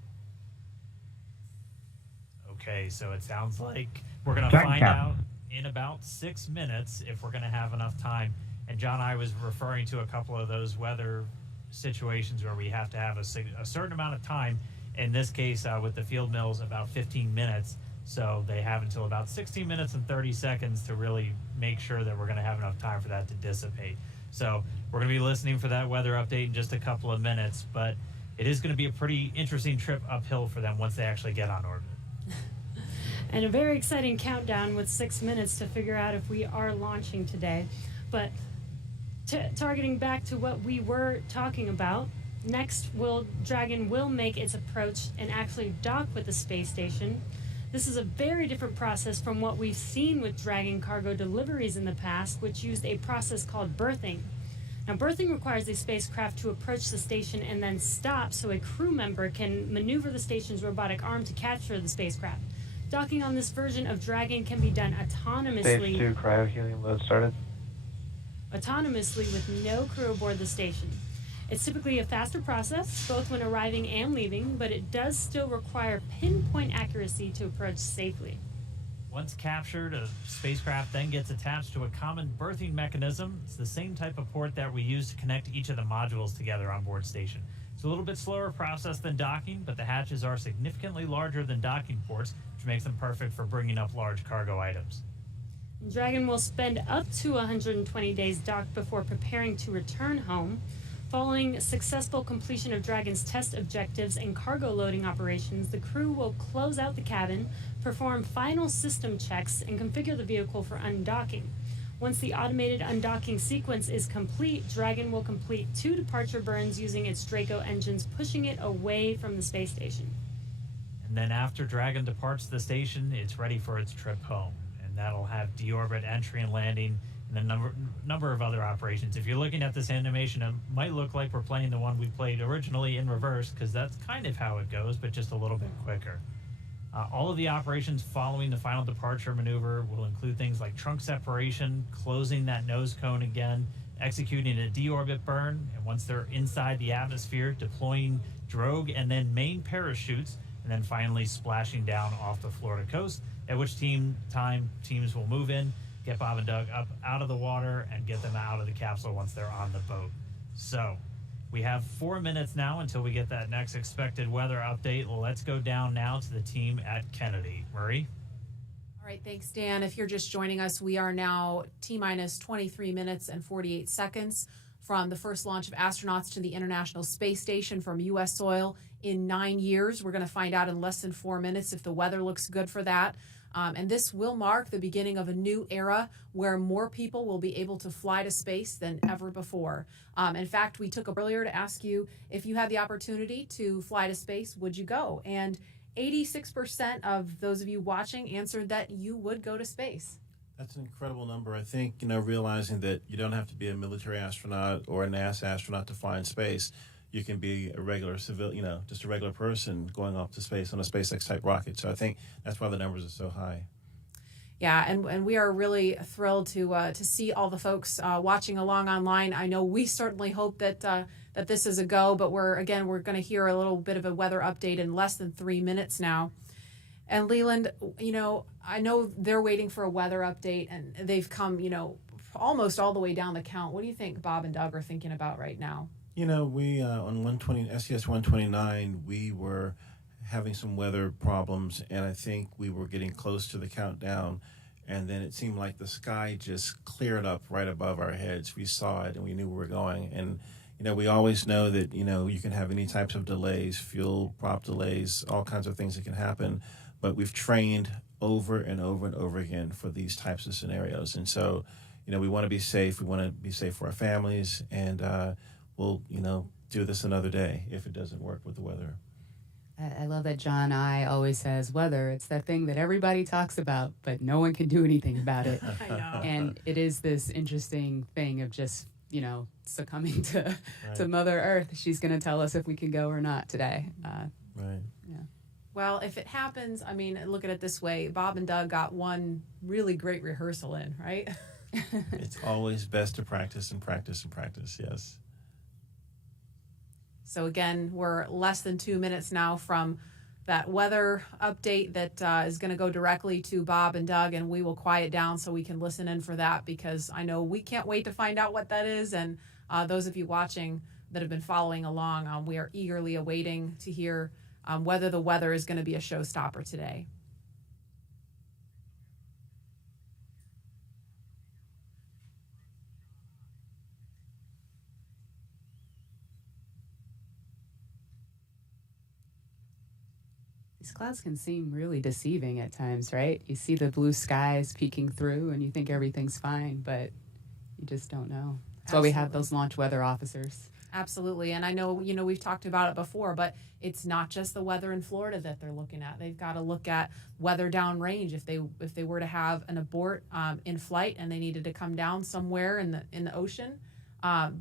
Okay, so it sounds like we're going to find out in about 6 minutes if we're going to have enough time. And John, I was referring to a couple of those weather situations where we have to have a certain amount of time. In this case, with the field mills, about 15 minutes. So they have until about 16 minutes and 30 seconds to really make sure that we're going to have enough time for that to dissipate. So we're going to be listening for that weather update in just a couple of minutes, but it is going to be a pretty interesting trip uphill for them once they actually get on orbit. And a very exciting countdown with 6 minutes to figure out if we are launching today. But targeting back to what we were talking about, next Dragon will make its approach and actually dock with the space station. This is a very different process from what we've seen with Dragon cargo deliveries in the past, which used a process called berthing. Now, berthing requires the spacecraft to approach the station and then stop so a crew member can maneuver the station's robotic arm to capture the spacecraft. Docking on this version of Dragon can be done autonomously. Stage 2 cryo-helium load started. Autonomously with no crew aboard the station. It's typically a faster process, both when arriving and leaving, but it does still require pinpoint accuracy to approach safely. Once captured, a spacecraft then gets attached to a common berthing mechanism. It's the same type of port that we use to connect each of the modules together on board station. It's a little bit slower process than docking, but the hatches are significantly larger than docking ports, which makes them perfect for bringing up large cargo items. Dragon will spend up to 120 days docked before preparing to return home. Following successful completion of Dragon's test objectives and cargo loading operations, the crew will close out the cabin, perform final system checks, and configure the vehicle for undocking. Once the automated undocking sequence is complete, Dragon will complete 2 departure burns using its Draco engines, pushing it away from the space station. And then after Dragon departs the station, it's ready for its trip home. And that'll have deorbit entry and landing, and a number of other operations. If you're looking at this animation, it might look like we're playing the one we played originally in reverse, because that's kind of how it goes, but just a little bit quicker. All of the operations following the final departure maneuver will include things like trunk separation, closing that nose cone again, executing a deorbit burn, and once they're inside the atmosphere, deploying drogue and then main parachutes, and then finally splashing down off the Florida coast, at which teams will move in, get Bob and Doug up out of the water, and get them out of the capsule once they're on the boat. So we have 4 minutes now until we get that next expected weather update. Let's go down now to the team at Kennedy. Murray? All right, thanks, Dan. If you're just joining us, we are now T-minus 23 minutes and 48 seconds from the first launch of astronauts to the International Space Station from U.S. soil in 9 years. We're going to find out in less than 4 minutes if the weather looks good for that. And this will mark the beginning of a new era where more people will be able to fly to space than ever before. In fact, we took earlier to ask you if you had the opportunity to fly to space, would you go? And 86% of those of you watching answered that you would go to space. That's an incredible number. I think, realizing that you don't have to be a military astronaut or a NASA astronaut to fly in space. You can be a regular civilian, just a regular person going off to space on a SpaceX type rocket. So I think that's why the numbers are so high. Yeah, and we are really thrilled to see all the folks watching along online. I know we certainly hope that that this is a go, but we're going to hear a little bit of a weather update in less than 3 minutes now. And Leland, I know they're waiting for a weather update, and they've come, almost all the way down the count. What do you think Bob and Doug are thinking about right now? We on SES 129, we were having some weather problems, and I think we were getting close to the countdown, and then it seemed like the sky just cleared up right above our heads. We saw it, and we knew where we were going. And we always know that you can have any types of delays, fuel prop delays, all kinds of things that can happen. But we've trained over and over and over again for these types of scenarios, and so we want to be safe. We want to be safe for our families, and we'll do this another day if it doesn't work with the weather. I love that John I always says weather. It's that thing that everybody talks about, but no one can do anything about it. I know. And it is this interesting thing of just, succumbing to Mother Earth. She's going to tell us if we can go or not today. Right. Yeah. Well, if it happens, look at it this way. Bob and Doug got one really great rehearsal in, right? It's always best to practice and practice and practice, yes. So again, we're less than 2 minutes now from that weather update that is going to go directly to Bob and Doug, and we will quiet down so we can listen in for that, because I know we can't wait to find out what that is. And those of you watching that have been following along, we are eagerly awaiting to hear whether the weather is going to be a showstopper today. These clouds can seem really deceiving at times, right? You see the blue skies peeking through and you think everything's fine, but you just don't know. That's why we have those launch weather officers. Absolutely. And I know, we've talked about it before, but it's not just the weather in Florida that they're looking at. They've got to look at weather downrange. If they were to have an abort in flight and they needed to come down somewhere in the ocean,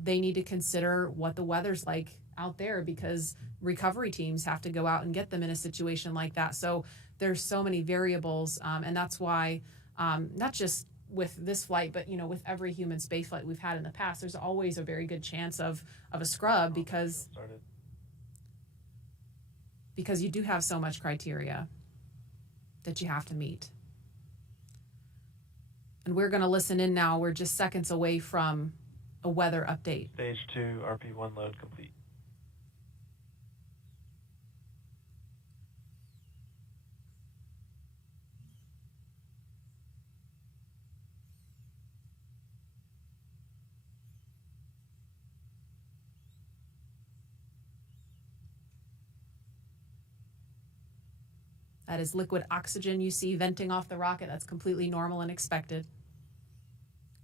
they need to consider what the weather's like out there, because recovery teams have to go out and get them in a situation like that. So there's so many variables, and that's why not just with this flight, but with every human space flight we've had in the past, there's always a very good chance of a scrub, because you do have so much criteria that you have to meet. And we're going to listen in now. We're just seconds away from a weather update. Stage 2, RP1 load complete. That is liquid oxygen you see venting off the rocket. That's completely normal and expected.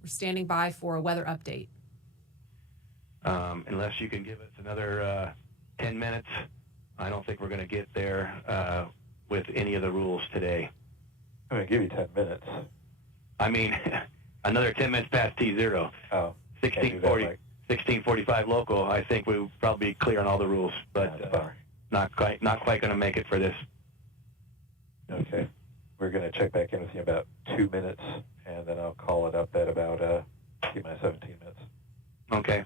We're standing by for a weather update. Unless you can give us another 10 minutes, I don't think we're going to get there with any of the rules today. I'm going to give you 10 minutes. I mean, another 10 minutes past T0. Oh, 1645 local, I think we'll probably be clear on all the rules, but not quite going to make it for this. Okay. We're going to check back in with you in about 2 minutes, and then I'll call it up at about T-minus 17 minutes. Okay.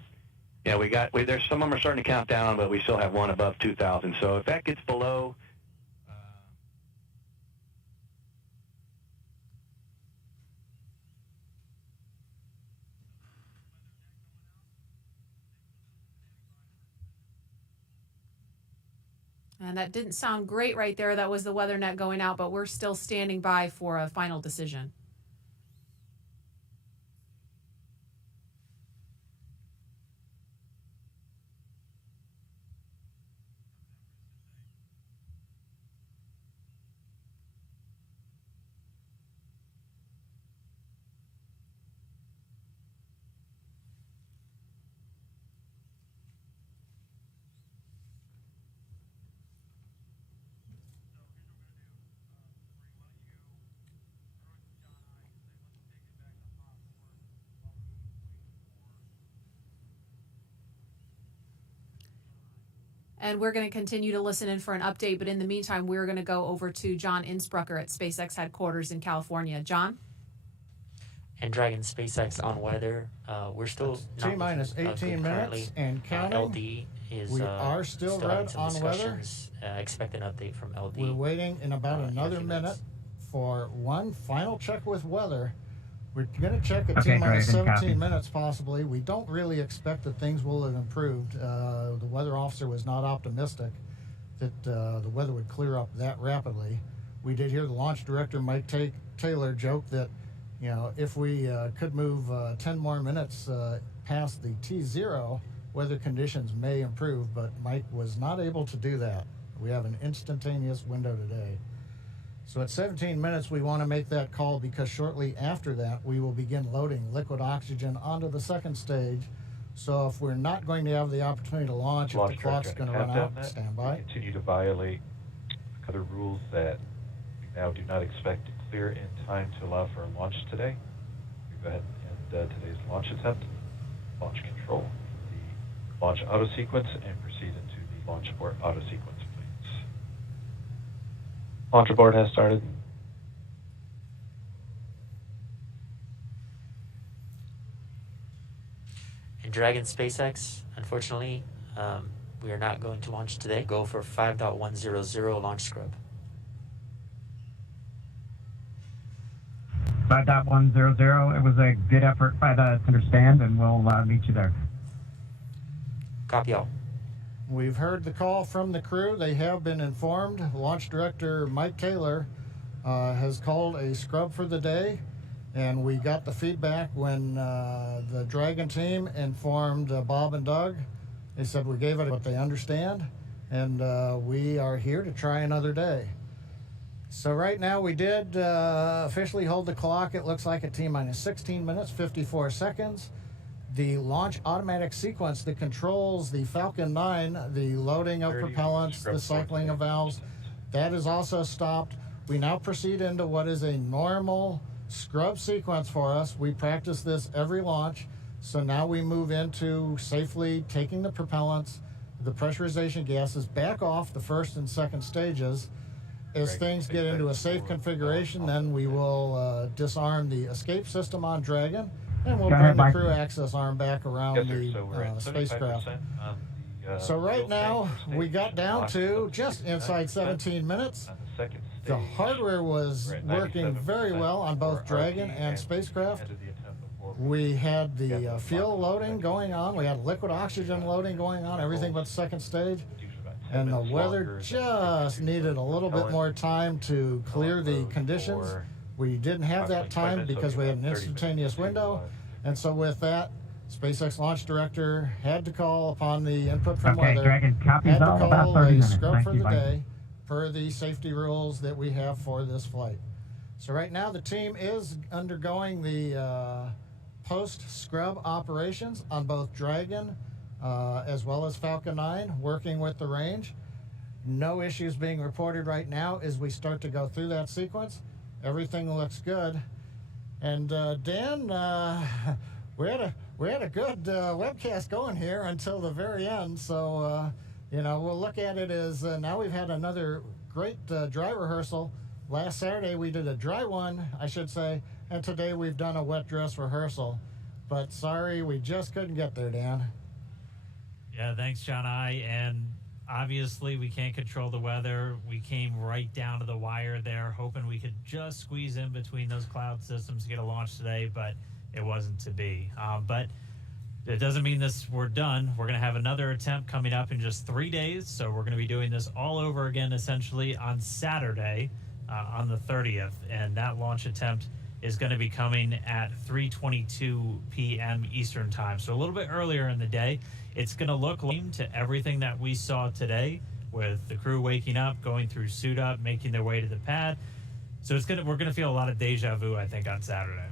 Yeah, there's some of them are starting to count down, but we still have one above 2,000. So if that gets below, And that didn't sound great right there. That was the weather net going out, but we're still standing by for a final decision. And we're going to continue to listen in for an update. But in the meantime, we're going to go over to John Innsbrucker at SpaceX headquarters in California. John? And Dragon SpaceX on weather. We're still T-minus 18 minutes and counting. LD is we are still red on weather. Expect an update from LD. We're waiting in about another minute for one final check with weather. We're going to check at T-minus 17 minutes possibly. We don't really expect that things will have improved. The weather officer was not optimistic that the weather would clear up that rapidly. We did hear the launch director, Mike Taylor, joke that, you know, if we could move 10 more minutes past the T0, weather conditions may improve, but Mike was not able to do that. We have an instantaneous window today. So at 17 minutes, we want to make that call because shortly after that, we will begin loading liquid oxygen onto the second stage. So if we're not going to have the opportunity to launch, if the clock's going to run out, stand by. We continue to violate other rules that we now do not expect to clear in time to allow for a launch today. We go ahead and today's launch attempt, launch control, the launch auto sequence, and proceed into the launch abort auto sequence. Launch abort has started. And Dragon SpaceX, unfortunately, we are not going to launch today. Go for 5.100 launch scrub. 5.100. It was a good effort by the understand, and we'll meet you there. Copy all. We've heard the call from the crew. They have been informed. Launch director Mike Taylor has called a scrub for the day, and we got the feedback when the Dragon team informed Bob and Doug. They said we gave it what they understand, and we are here to try another day. So right now we did officially hold the clock. It looks like at T-minus 16 minutes, 54 seconds. The launch automatic sequence that controls the Falcon 9, the loading of propellants, the cycling of valves, that is also stopped. We now proceed into what is a normal scrub sequence for us. We practice this every launch. So now we move into safely taking the propellants, the pressurization gases back off the first and second stages. As things get into a safe configuration, then we will disarm the escape system on Dragon. And we'll bring the crew access arm back around the spacecraft. So right now, we got down to just inside 17 minutes. The hardware was working very well on both Dragon and spacecraft. We had the fuel loading going on. We had liquid oxygen loading going on, everything but the second stage. And the weather just needed a little bit more time to clear the conditions. We didn't have that time because we had an instantaneous window. And so with that, SpaceX launch director had to call upon the input from weather, Dragon, had to call a scrub for the Bye. day per the safety rules that we have for this flight. So right now the team is undergoing the post-scrub operations on both Dragon as well as Falcon 9, working with the range. No issues being reported right now as we start to go through that sequence. Everything looks good. And Dan, we had a good webcast going here until the very end. So you know, we'll look at it as now we've had another great dry rehearsal. Last Saturday we did a dry one, I should say, and today we've done a wet dress rehearsal. But sorry, we just couldn't get there, Dan. Yeah, thanks, John I. And obviously, we can't control the weather. We came right down to the wire there, hoping we could just squeeze in between those cloud systems to get a launch today, but it wasn't to be. But It doesn't mean we're done. We're going to have another attempt coming up in just 3 days. So we're going to be doing this all over again, essentially, on Saturday, on the 30th. And that launch attempt is going to be coming at 3:22 p.m. Eastern time. So a little bit earlier in the day. It's going to look like to everything that we saw today, with the crew waking up, going through suit up, making their way to the pad. So we're going to feel a lot of deja vu, I think, on Saturday.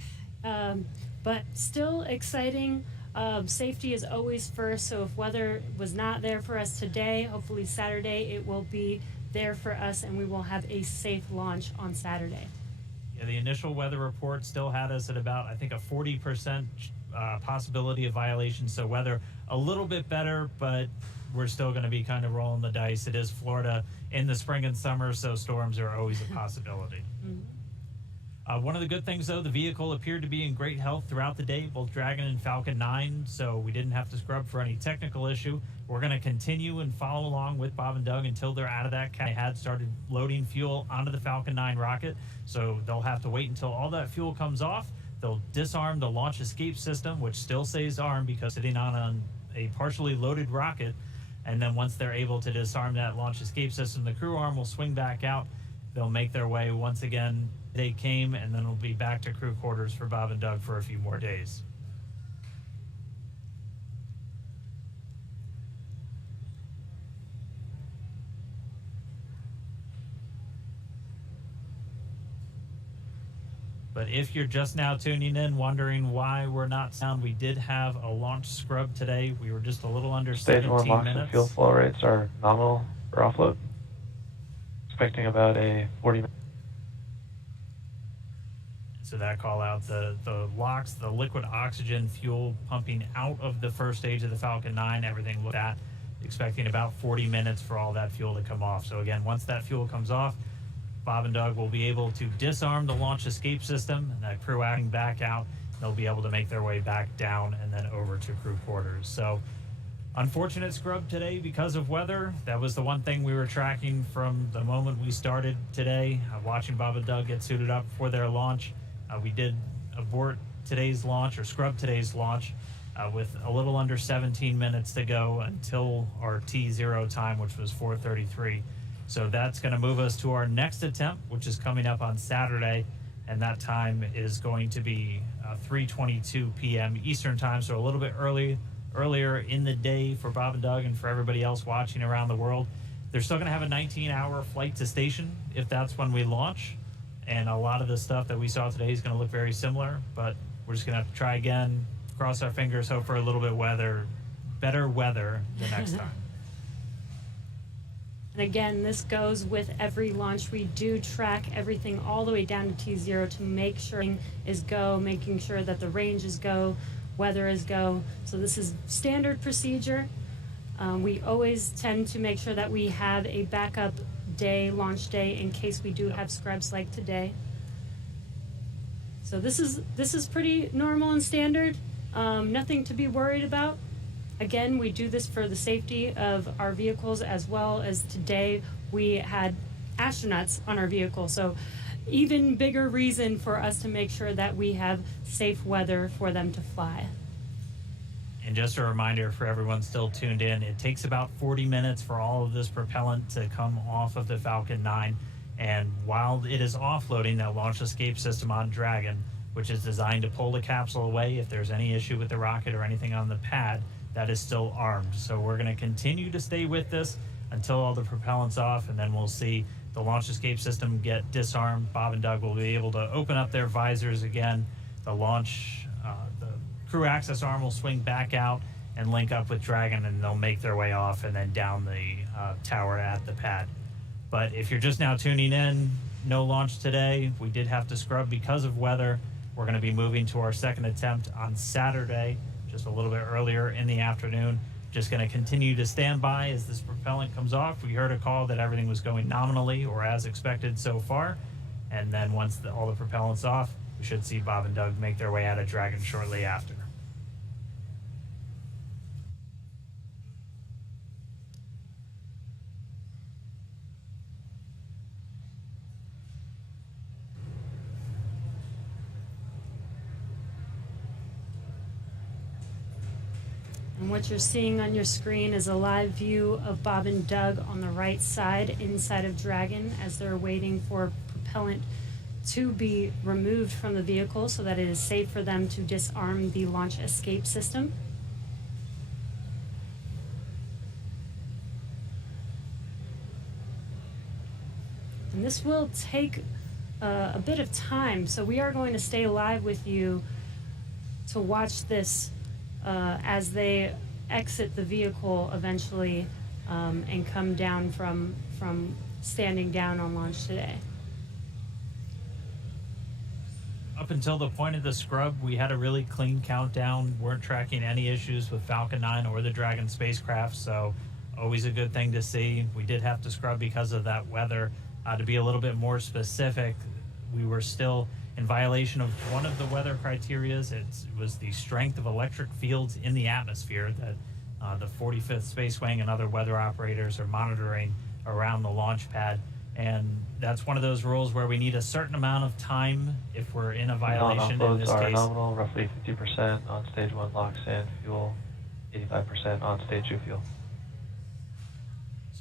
But still exciting. Safety is always first, so if weather was not there for us today, hopefully Saturday it will be there for us, and we will have a safe launch on Saturday. Yeah, the initial weather report still had us at about, I think, a 40% possibility of violation, so weather a little bit better, but we're still going to be kind of rolling the dice. It is Florida in the spring and summer, so storms are always a possibility. One of the good things, though, the vehicle appeared to be in great health throughout the day, both Dragon and Falcon 9, so we didn't have to scrub for any technical issue. We're going to continue and follow along with Bob and Doug until they're out of that. They had started loading fuel onto the Falcon 9 rocket, so they'll have to wait until all that fuel comes off. They'll disarm the launch escape system, which still stays armed because sitting on a partially loaded rocket. And then once they're able to disarm that launch escape system, the crew arm will swing back out. They'll make their way once again. They came, and then we'll be back to crew quarters for Bob and Doug for a few more days. But if you're just now tuning in, wondering why we're not sound, we did have a launch scrub today. We were just a little under Stage 1 17 LOX minutes. and fuel flow rates are nominal for offload. Expecting about a 40 minute. So that call out the LOX, the liquid oxygen fuel pumping out of the first stage of the Falcon 9, everything looked at, expecting about 40 minutes for all that fuel to come off. So again, once that fuel comes off, Bob and Doug will be able to disarm the launch escape system, and that crew acting back out. They'll be able to make their way back down and then over to crew quarters. So unfortunate scrub today because of weather. That was the one thing we were tracking from the moment we started today, watching Bob and Doug get suited up for their launch. We did abort today's launch, or scrub today's launch, with a little under 17 minutes to go until our T0 time, which was 4:33. So that's going to move us to our next attempt, which is coming up on Saturday, and that time is going to be 3:22 p.m. Eastern time, so a little bit earlier in the day for Bob and Doug and for everybody else watching around the world. They're still going to have a 19-hour flight to station if that's when we launch, and a lot of the stuff that we saw today is going to look very similar, but we're just going to have to try again, cross our fingers, hope for a little bit better weather the next time. And again, this goes with every launch. We do track everything all the way down to T0 to make sure is go, making sure that the range is go, weather is go. So this is standard procedure. We always tend to make sure that we have a backup day, launch day, in case we do have scrubs like today. So this is pretty normal and standard. Nothing to be worried about. Again, we do this for the safety of our vehicles, as well as today we had astronauts on our vehicle. So even bigger reason for us to make sure that we have safe weather for them to fly. And just a reminder for everyone still tuned in, it takes about 40 minutes for all of this propellant to come off of the Falcon 9. And while it is offloading that launch escape system on Dragon, which is designed to pull the capsule away if there's any issue with the rocket or anything on the pad, that is still armed. So we're going to continue to stay with this until all the propellant's off, and then we'll see the launch escape system get disarmed. Bob and Doug will be able to open up their visors again. The crew access arm will swing back out and link up with Dragon, and they'll make their way off and then down the tower at the pad. But if you're just now tuning in, no launch today. We did have to scrub because of weather. We're going to be moving to our second attempt on Saturday, just a little bit earlier in the afternoon. Just going to continue to stand by as this propellant comes off. We heard a call that everything was going nominally or as expected so far. And then once all the propellant's off, we should see Bob and Doug make their way out of Dragon shortly after. And what you're seeing on your screen is a live view of Bob and Doug on the right side inside of Dragon as they're waiting for propellant to be removed from the vehicle so that it is safe for them to disarm the launch escape system. And this will take a bit of time, so we are going to stay live with you to watch this as they exit the vehicle eventually and come down from standing down on launch today. Up until the point of the scrub, we had a really clean countdown. Weren't tracking any issues with Falcon 9 or the Dragon spacecraft, so always a good thing to see. We did have to scrub because of that weather. To be a little bit more specific, we were still in violation of one of the weather criterias. It was the strength of electric fields in the atmosphere that the 45th Space Wing and other weather operators are monitoring around the launch pad. And that's one of those rules where we need a certain amount of time if we're in a violation. In this Offloads are case, nominal, roughly 50% on stage 1 locks in, fuel, 85% on stage 2 fuel.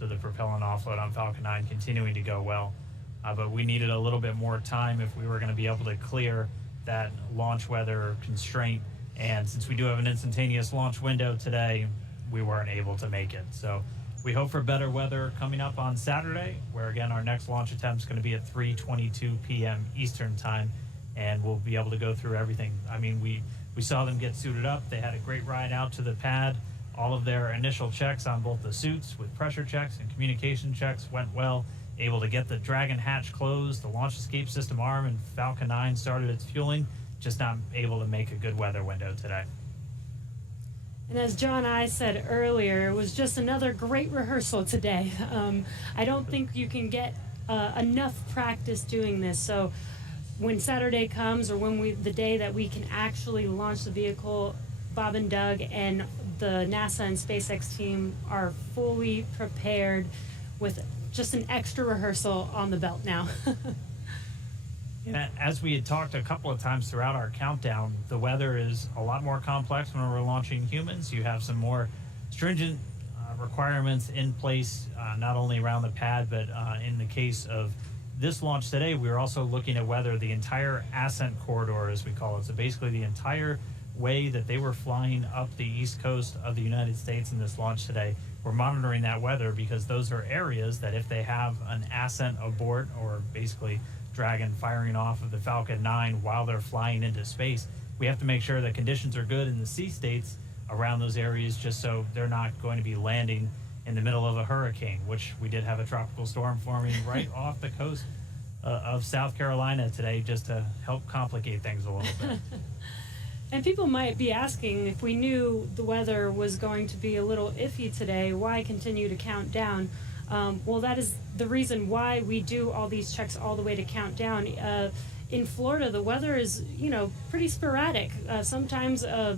so the propellant offload on Falcon 9 continuing to go well. But we needed a little bit more time if we were going to be able to clear that launch weather constraint. And since we do have an instantaneous launch window today, we weren't able to make it. So we hope for better weather coming up on Saturday, where again our next launch attempt is going to be at 3:22 p.m. Eastern time, and we'll be able to go through everything. I mean, we saw them get suited up. They had a great ride out to the pad. All of their initial checks on both the suits with pressure checks and communication checks went well. Able to get the Dragon hatch closed, the launch escape system arm, and Falcon 9 started its fueling. Just not able to make a good weather window today. And as John I said earlier, it was just another great rehearsal today. I don't think you can get enough practice doing this. So when Saturday comes, or when the day that we can actually launch the vehicle, Bob and Doug and the NASA and SpaceX team are fully prepared with just an extra rehearsal on the belt now. Yeah, as we had talked a couple of times throughout our countdown, the weather is a lot more complex when we're launching humans. You have some more stringent requirements in place, not only around the pad, but in the case of this launch today, we were also looking at whether the entire ascent corridor, as we call it, so basically the entire way that they were flying up the east coast of the United States in this launch today, we're monitoring that weather because those are areas that if they have an ascent abort, or basically Dragon firing off of the Falcon 9 while they're flying into space, we have to make sure that conditions are good in the sea states around those areas, just so they're not going to be landing in the middle of a hurricane, which we did have a tropical storm forming right off the coast of South Carolina today, just to help complicate things a little bit. And people might be asking, if we knew the weather was going to be a little iffy today, why continue to count down? Well, that is the reason why we do all these checks all the way to count down. In Florida, the weather is, pretty sporadic. Sometimes a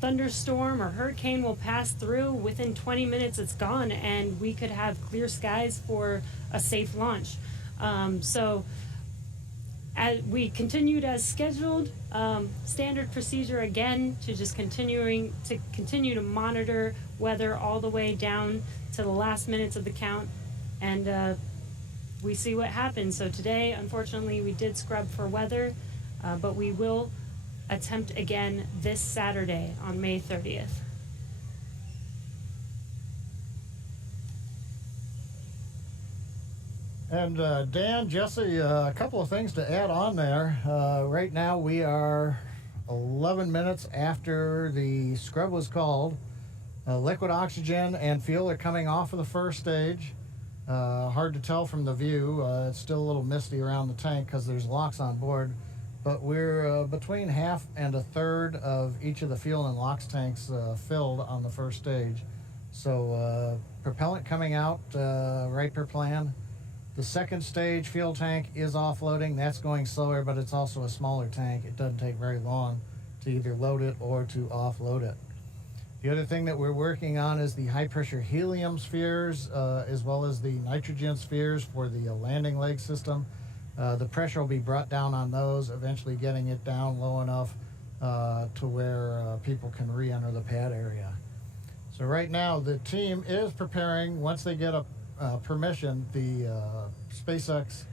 thunderstorm or hurricane will pass through. Within 20 minutes, it's gone, and we could have clear skies for a safe launch. So as we continued as scheduled, standard procedure again to just continue to monitor weather all the way down to the last minutes of the count, and we see what happens. So today, unfortunately, we did scrub for weather, but we will attempt again this Saturday on May 30th. And Dan, Jesse, a couple of things to add on there. Right now we are 11 minutes after the scrub was called. Liquid oxygen and fuel are coming off of the first stage. Hard to tell from the view. It's still a little misty around the tank because there's locks on board. But we're between half and a third of each of the fuel and LOX tanks filled on the first stage. So propellant coming out right per plan. The second stage fuel tank is offloading. That's going slower, but it's also a smaller tank. It doesn't take very long to either load it or to offload it. The other thing that we're working on is the high-pressure helium spheres, as well as the nitrogen spheres for the landing leg system. The pressure will be brought down on those, eventually getting it down low enough to where people can re-enter the pad area. So right now, the team is preparing, once they get a permission, the SpaceX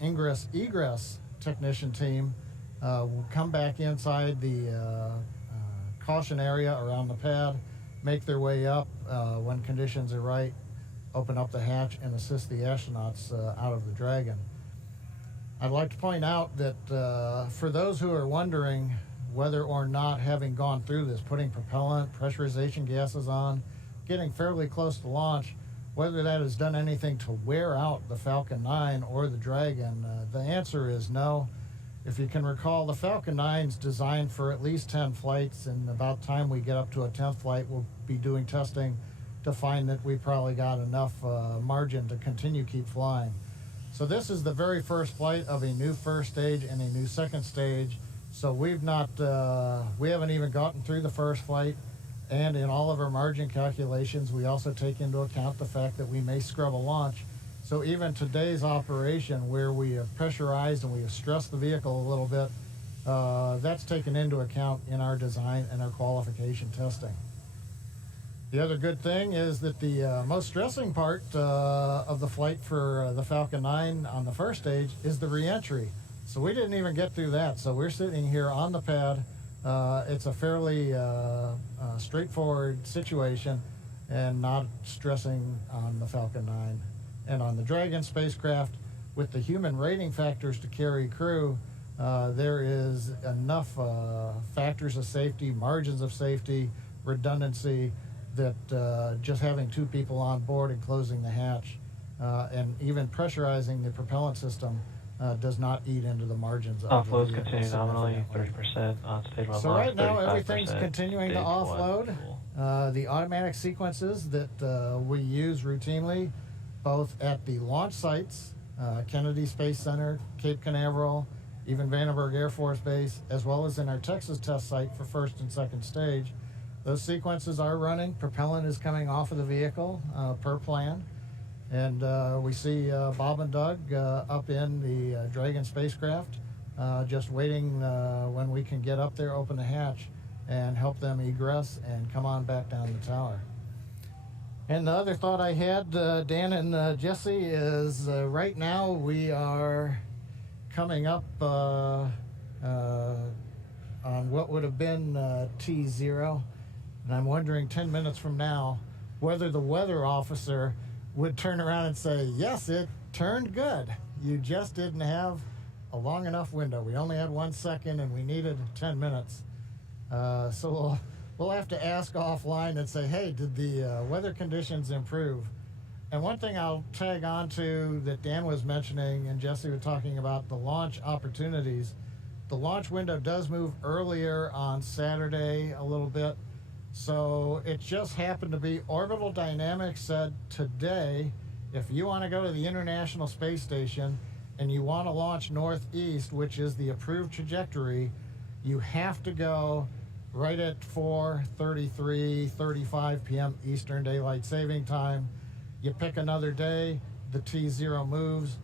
ingress-egress technician team will come back inside the caution area around the pad, make their way up when conditions are right, open up the hatch, and assist the astronauts out of the Dragon. I'd like to point out that for those who are wondering whether or not, having gone through this, putting propellant, pressurization gases on, getting fairly close to launch, whether that has done anything to wear out the Falcon 9 or the Dragon, the answer is no. If you can recall, the Falcon 9 is designed for at least 10 flights, and about time we get up to a 10th flight, we'll be doing testing to find that we probably got enough margin to keep flying. So this is the very first flight of a new first stage and a new second stage. So we haven't even gotten through the first flight. And in all of our margin calculations, we also take into account the fact that we may scrub a launch. So even today's operation, where we have pressurized and we have stressed the vehicle a little bit, that's taken into account in our design and our qualification testing. The other good thing is that the most stressing part of the flight for the Falcon 9 on the first stage is the re-entry. So we didn't even get through that. So we're sitting here on the pad. It's a fairly straightforward situation and not stressing on the Falcon 9. And on the Dragon spacecraft, with the human rating factors to carry crew, there is enough factors of safety, margins of safety, redundancy, that just having 2 people on board and closing the hatch and even pressurizing the propellant system does not eat into the margins of the Offloads vehicle continue nominally, 30% on stage 1 So launch, right now everything's 35% continuing to stage offload. The automatic sequences that we use routinely, both at the launch sites, Kennedy Space Center, Cape Canaveral, even Vandenberg Air Force Base, as well as in our Texas test site for first and second stage. Those sequences are running. Propellant is coming off of the vehicle per plan. And we see Bob and Doug up in the Dragon spacecraft, just waiting when we can get up there, open the hatch, and help them egress and come on back down the tower. And the other thought I had, Dan and Jesse, is right now we are coming up on what would have been T0. And I'm wondering 10 minutes from now whether the weather officer would turn around and say, yes, it turned good. You just didn't have a long enough window. We only had 1 second and we needed 10 minutes. So we'll have to ask offline and say, hey, did the weather conditions improve? And one thing I'll tag on to that Dan was mentioning and Jesse was talking about, the launch opportunities. The launch window does move earlier on Saturday a little bit. So it just happened to be Orbital Dynamics said today, if you want to go to the International Space Station and you want to launch northeast, which is the approved trajectory, you have to go right at 4:35 p.m. Eastern Daylight Saving Time. You pick another day, the T0 moves.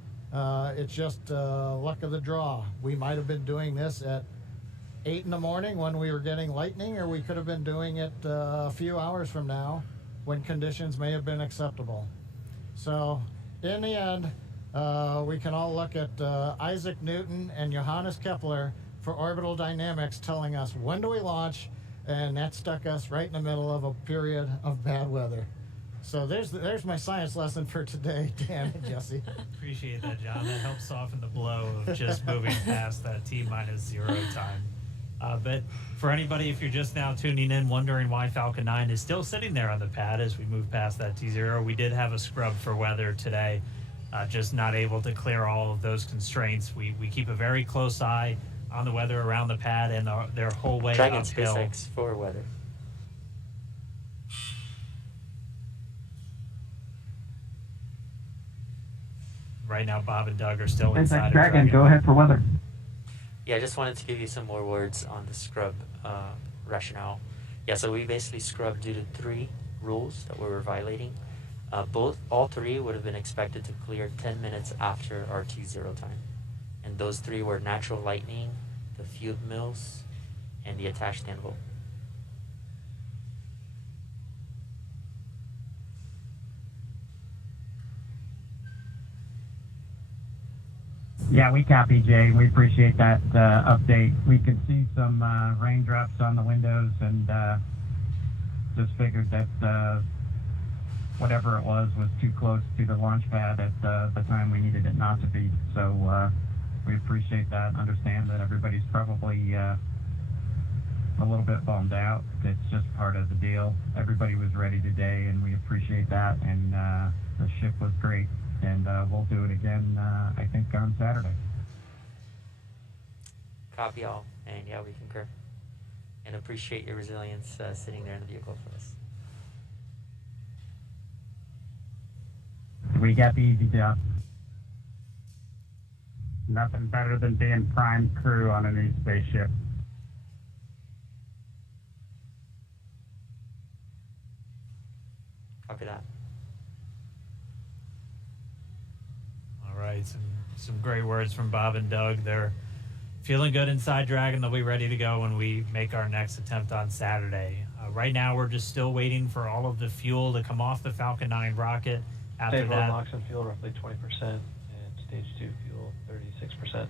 It's just luck of the draw. We might have been doing this at 8 in the morning when we were getting lightning, or we could have been doing it a few hours from now when conditions may have been acceptable. So in the end, we can all look at Isaac Newton and Johannes Kepler for orbital dynamics telling us when do we launch, and that stuck us right in the middle of a period of bad weather. So there's my science lesson for today, Dan and Jesse. Appreciate that, John. That helps soften the blow of just moving past that T-0 time. But for anybody, if you're just now tuning in, wondering why Falcon 9 is still sitting there on the pad as we move past that T0, we did have a scrub for weather today, just not able to clear all of those constraints. We keep a very close eye on the weather around the pad and their whole way Dragon uphill. SpaceX for weather. Right now, Bob and Doug are still inside of Dragon, go ahead for weather. Yeah, I just wanted to give you some more words on the scrub rationale. Yeah, so we basically scrubbed due to 3 rules that we were violating. All 3 would have been expected to clear 10 minutes after our T0 time. And those 3 were natural lightning, the fuel mills, and the attached anvil. Yeah, we copy, Jay. We appreciate that update. We could see some raindrops on the windows and just figured that whatever it was too close to the launch pad at the time we needed it not to be. So we appreciate that and understand that everybody's probably a little bit bummed out. It's just part of the deal. Everybody was ready today, and we appreciate that. And the ship was great. And we'll do it again, I think, on Saturday. Copy all. And yeah, we concur. And appreciate your resilience sitting there in the vehicle for us. We got the easy job. Nothing better than being prime crew on a new spaceship. Copy that. All right, some great words from Bob and Doug. They're feeling good inside Dragon. They'll be ready to go when we make our next attempt on Saturday. Right now, we're just still waiting for all of the fuel to come off the Falcon 9 rocket. After Stage 1 that, LOX and fuel roughly 20%, and stage 2 fuel 36%.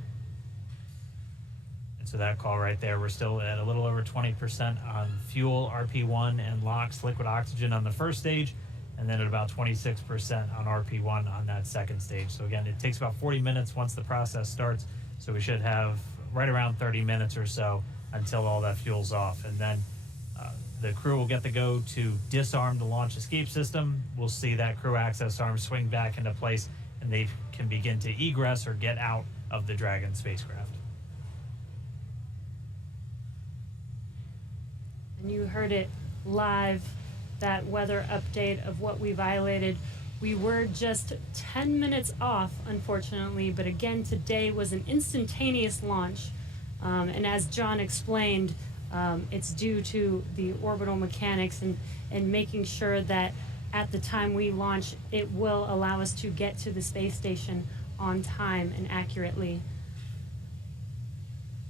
and so that call right there, we're still at a little over 20% on fuel, RP1, and LOX, liquid oxygen, on the first stage, and then at about 26% on RP1 on that second stage. So again, it takes about 40 minutes once the process starts, so we should have right around 30 minutes or so until all that fuel's off. And then the crew will get to go to disarm the launch escape system. We'll see that crew access arm swing back into place, and they can begin to egress or get out of the Dragon spacecraft. And you heard it live, that weather update of what we violated. We were just 10 minutes off, unfortunately, but again, today was an instantaneous launch. And as John explained, it's due to the orbital mechanics and making sure that at the time we launch, it will allow us to get to the space station on time and accurately.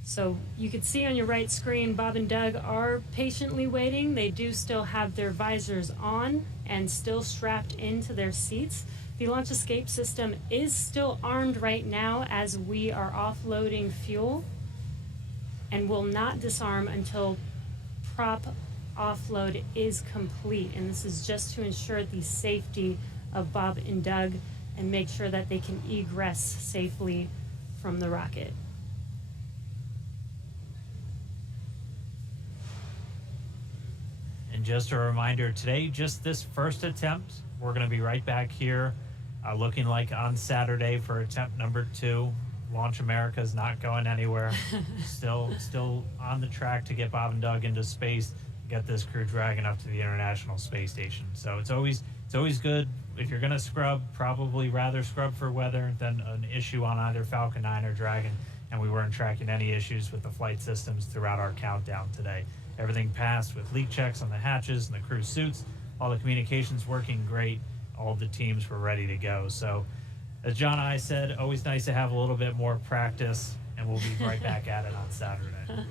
So you can see on your right screen, Bob and Doug are patiently waiting. They do still have their visors on and still strapped into their seats. The launch escape system is still armed right now as we are offloading fuel, and will not disarm until prop offload is complete. And this is just to ensure the safety of Bob and Doug and make sure that they can egress safely from the rocket. And just a reminder, today, just this first attempt, we're going to be right back here looking like on Saturday for attempt number 2. Launch America is not going anywhere. Still on the track to get Bob and Doug into space, get this Crew Dragon up to the International Space Station. So it's always good, if you're going to scrub, probably rather scrub for weather than an issue on either Falcon 9 or Dragon. And we weren't tracking any issues with the flight systems throughout our countdown today. Everything passed with leak checks on the hatches and the crew suits. All the communications working great. All the teams were ready to go. So as John and I said, always nice to have a little bit more practice, and we'll be right back at it on Saturday.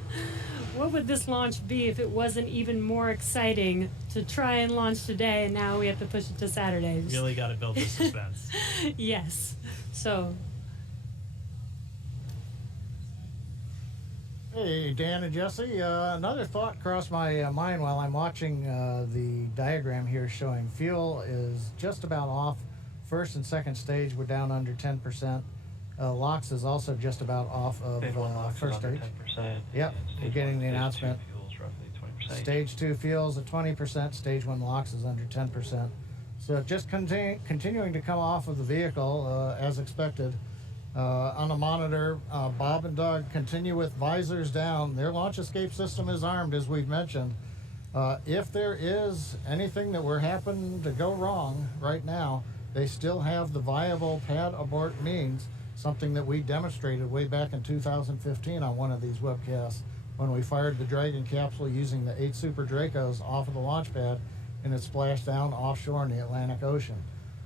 What would this launch be if it wasn't even more exciting to try and launch today, and now we have to push it to Saturdays? Really got to build the suspense. Yes. So. Hey, Dan and Jesse. Another thought crossed my mind while I'm watching the diagram here showing fuel is just about off. First and second stage, we're down under 10%. LOX is also just about off of first stage. 10%. Yep, we're getting the announcement. Fuel's roughly 20%. Stage 2 fuels at 20%. Stage 1 LOX is under 10%. So just continuing to come off of the vehicle as expected. On the monitor, Bob and Doug continue with visors down. Their launch escape system is armed, as we've mentioned. If there is anything that were happening to go wrong right now, they still have the viable pad abort means, something that we demonstrated way back in 2015 on one of these webcasts when we fired the Dragon capsule using the 8 Super Dracos off of the launch pad, and it splashed down offshore in the Atlantic Ocean.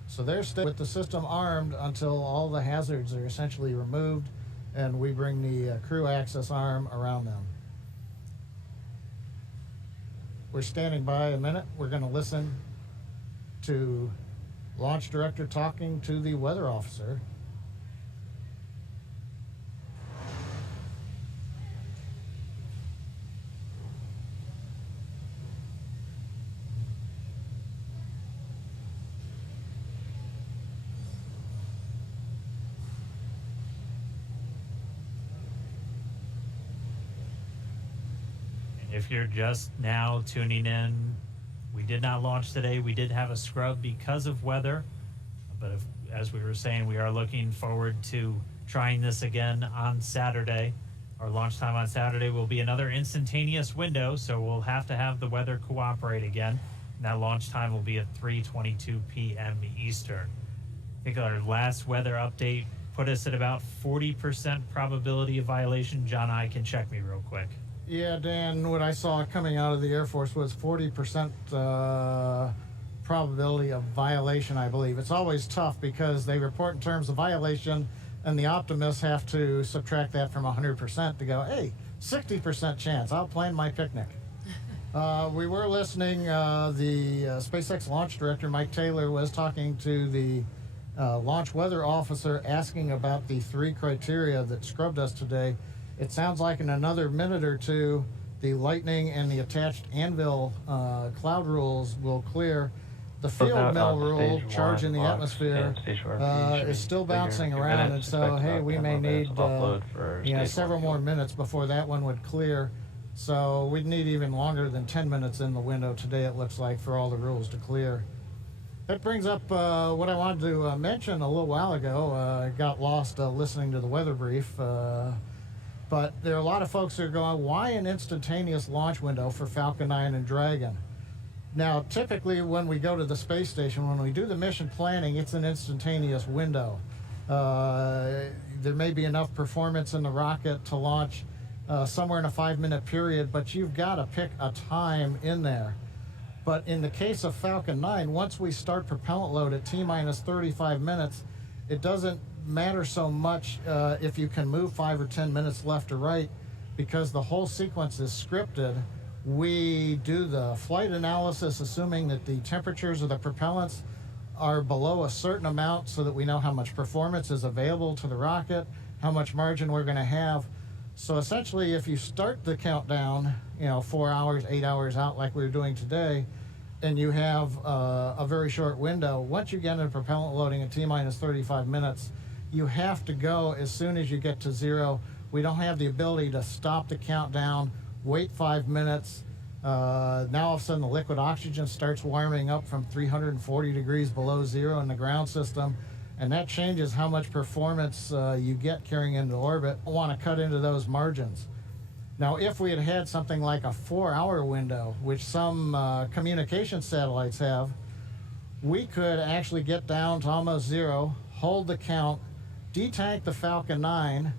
So they're still with the system armed until all the hazards are essentially removed and we bring the crew access arm around them. We're standing by a minute. We're going to listen to Launch Director talking to the weather officer. If you're just now tuning in, we did not launch today. We did have a scrub because of weather, but as we were saying, we are looking forward to trying this again on Saturday. Our launch time on Saturday will be another instantaneous window, so we'll have to have the weather cooperate again. And that launch time will be at 3:22 p.m. Eastern. I think our last weather update put us at about 40% probability of violation. John, I can check me real quick. Yeah, Dan, what I saw coming out of the Air Force was 40% probability of violation, I believe. It's always tough because they report in terms of violation, and the optimists have to subtract that from 100% to go, hey, 60% chance, I'll plan my picnic. We were listening, the SpaceX launch director, Mike Taylor, was talking to the launch weather officer asking about the 3 criteria that scrubbed us today. It sounds like in another minute or two, the lightning and the attached anvil cloud rules will clear. The field mill rule, charge in the atmosphere, is still bouncing around, and so, hey, we may need several more minutes before that one would clear. So we'd need even longer than 10 minutes in the window today, it looks like, for all the rules to clear. That brings up what I wanted to mention a little while ago. I got lost listening to the weather brief. But there are a lot of folks that are going, why an instantaneous launch window for Falcon 9 and Dragon? Now, typically when we go to the space station, when we do the mission planning, it's an instantaneous window. There may be enough performance in the rocket to launch somewhere in a 5-minute period, but you've got to pick a time in there. But in the case of Falcon 9, once we start propellant load at T-minus 35 minutes, it doesn't matter so much if you can move 5 or 10 minutes left or right, because the whole sequence is scripted. We do the flight analysis assuming that the temperatures of the propellants are below a certain amount so that we know how much performance is available to the rocket, how much margin we're going to have. So essentially, if you start the countdown, 4 hours, 8 hours out like we were doing today, and you have a very short window, once you get into propellant loading at T-minus 35 minutes, you have to go as soon as you get to 0. We don't have the ability to stop the countdown, wait 5 minutes. Now all of a sudden the liquid oxygen starts warming up from 340 degrees below 0 in the ground system, and that changes how much performance you get carrying into orbit. I want to cut into those margins. Now, if we had had something like a 4-hour window, which some communication satellites have, we could actually get down to almost 0, hold the count, detank the Falcon 9,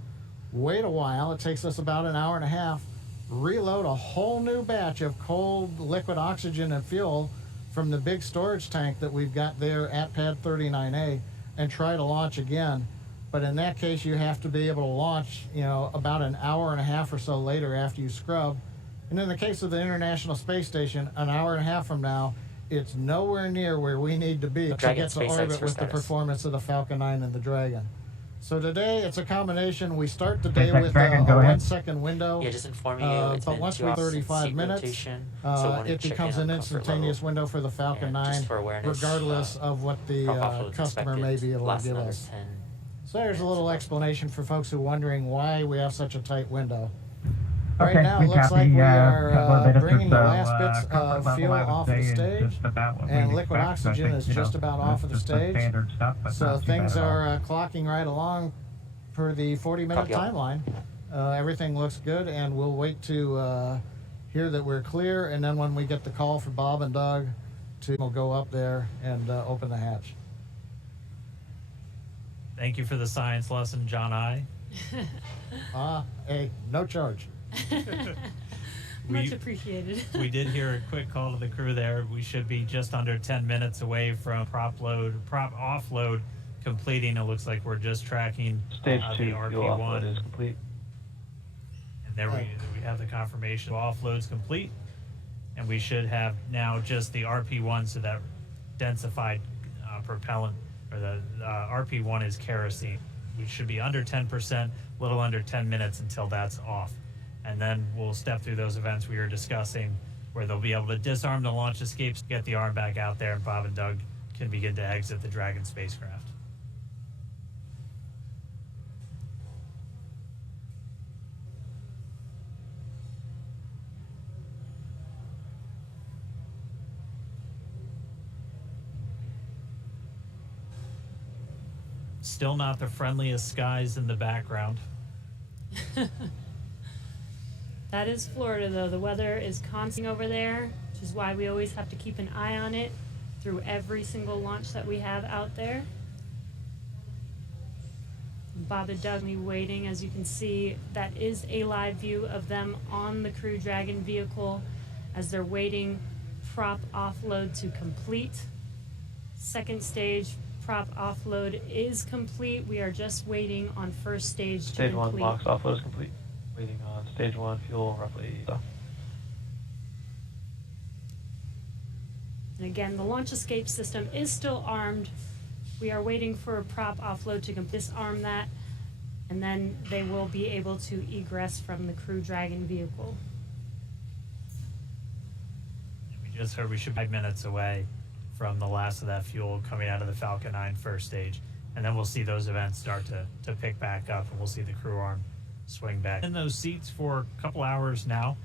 wait a while, it takes us about an hour and a half, reload a whole new batch of cold liquid oxygen and fuel from the big storage tank that we've got there at Pad 39A, and try to launch again. But in that case, you have to be able to launch, about an hour and a half or so later after you scrub. And in the case of the International Space Station, an hour and a half from now, it's nowhere near where we need to be to get to orbit with the performance of the Falcon 9 and the Dragon. So today, it's a combination. We start the day with a 1-second window. Yeah, just informing you, but once we 35 minutes, it becomes an instantaneous window for the Falcon 9, regardless of what the customer may be able to give us. So there's a little explanation for folks who are wondering why we have such a tight window. Right now, it looks like we are bringing the last bits of fuel off of the stage, and liquid oxygen is just about off of the stage. So things are clocking right along per the 40-minute timeline. Everything looks good, and we'll wait to hear that we're clear, and then when we get the call for Bob and Doug, we'll go up there and open the hatch. Thank you for the science lesson, John I. Hey, no charge. Much appreciated. We did hear a quick call to the crew there. We should be just under 10 minutes away from prop offload completing. It looks like we're just tracking Stage 2 the fuel RP1 offload is complete. And there we have the confirmation. Offload's complete, and we should have now just the RP1, so that densified propellant, or the RP1 is kerosene. We should be under 10%, a little under 10 minutes until that's off. And then we'll step through those events we were discussing, where they'll be able to disarm the launch escapes, get the arm back out there, and Bob and Doug can begin to exit the Dragon spacecraft. Still not the friendliest skies in the background. That is Florida, though. The weather is constant over there, which is why we always have to keep an eye on it through every single launch that we have out there. Bob and Doug waiting. As you can see, that is a live view of them on the Crew Dragon vehicle as they're waiting prop offload to complete. Second stage prop offload is complete. We are just waiting on first stage to Stage complete. 1 LOX offload is complete. Waiting on stage 1 fuel roughly. And again, the launch escape system is still armed. We are waiting for a prop offload to disarm that, and then they will be able to egress from the Crew Dragon vehicle. We just heard we should be 5 minutes away from the last of that fuel coming out of the Falcon 9 first stage. And then we'll see those events start to pick back up, and we'll see the crew arm swing back. In those seats for a couple hours now.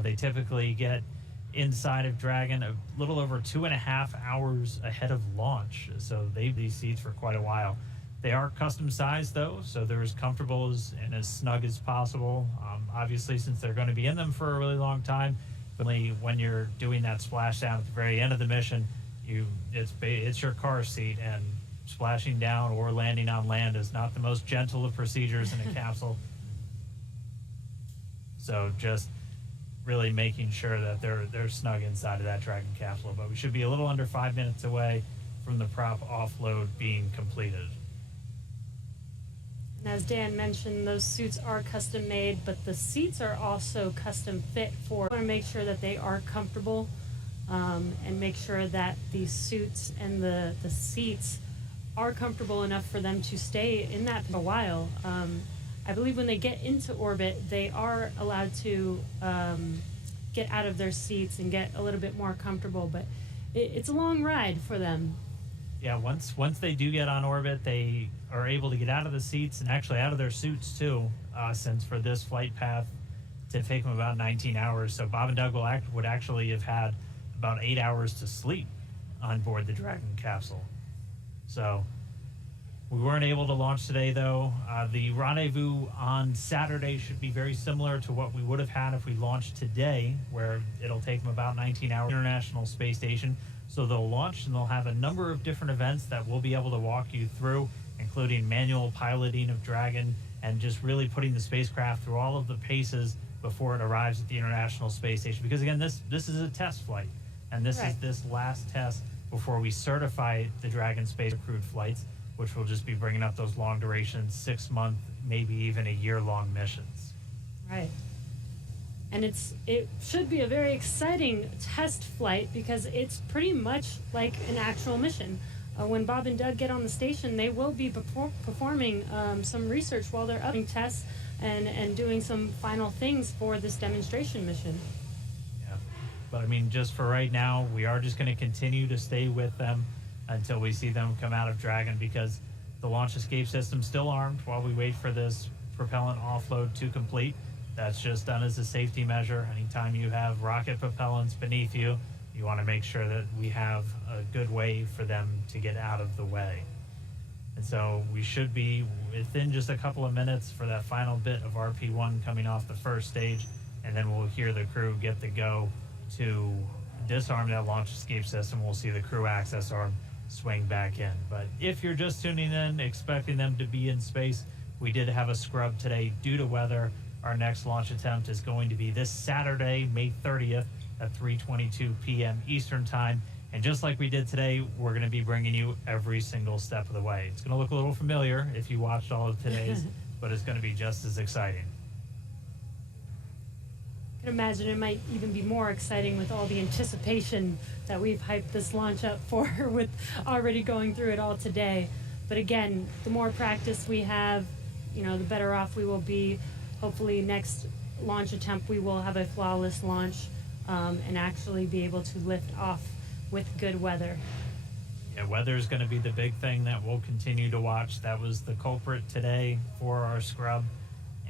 They typically get inside of Dragon a little over 2.5 hours ahead of launch. So they have these seats for quite a while. They are custom sized though, so they're as comfortable and as snug as possible. Obviously, since they're going to be in them for a really long time, but when you're doing that splashdown at the very end of the mission, it's your car seat, and splashing down or landing on land is not the most gentle of procedures in a capsule. So just really making sure that they're snug inside of that Dragon capsule. But we should be a little under 5 minutes away from the prop offload being completed. And as Dan mentioned, those suits are custom made, but the seats are also custom fit for. I want to make sure that they are comfortable, and make sure that the suits and the seats are comfortable enough for them to stay in that for a while. I believe when they get into orbit, they are allowed to get out of their seats and get a little bit more comfortable, but it's a long ride for them. Yeah, once they do get on orbit, they are able to get out of the seats and actually out of their suits too, since for this flight path to take them about 19 hours. So Bob and Doug would actually have had about 8 hours to sleep on board the Dragon capsule. So we weren't able to launch today, though. The rendezvous on Saturday should be very similar to what we would have had if we launched today, where it'll take them about 19 hours. International Space Station. So they'll launch, and they'll have a number of different events that we'll be able to walk you through, including manual piloting of Dragon and just really putting the spacecraft through all of the paces before it arrives at the International Space Station. Because, again, this is a test flight, and this is this last test before we certify the Dragon space crewed flights, which will just be bringing up those long duration, 6-month, maybe even a year-long missions. Right. And it should be a very exciting test flight because it's pretty much like an actual mission. When Bob and Doug get on the station, they will be performing some research while they're up tests and doing some final things for this demonstration mission. Yeah. But I mean, just for right now, we are just going to continue to stay with them until we see them come out of Dragon, because the launch escape system's still armed while we wait for this propellant offload to complete. That's just done as a safety measure. Anytime you have rocket propellants beneath you, you want to make sure that we have a good way for them to get out of the way. And so we should be within just a couple of minutes for that final bit of RP1 coming off the first stage, and then we'll hear the crew get the go to disarm that launch escape system. We'll see the crew access arm swing back in. But if you're just tuning in, expecting them to be in space, we did have a scrub today due to weather. Our next launch attempt is going to be this Saturday, May 30th at 3:22 p.m. Eastern Time. And just like we did today, we're going to be bringing you every single step of the way. It's going to look a little familiar if you watched all of today's, but it's going to be just as exciting. I can imagine it might even be more exciting with all the anticipation that we've hyped this launch up for, with already going through it all today. But again, the more practice we have, the better off we will be. Hopefully next launch attempt we will have a flawless launch and actually be able to lift off with good weather. Yeah, weather is going to be the big thing that we'll continue to watch. That was the culprit today for our scrub.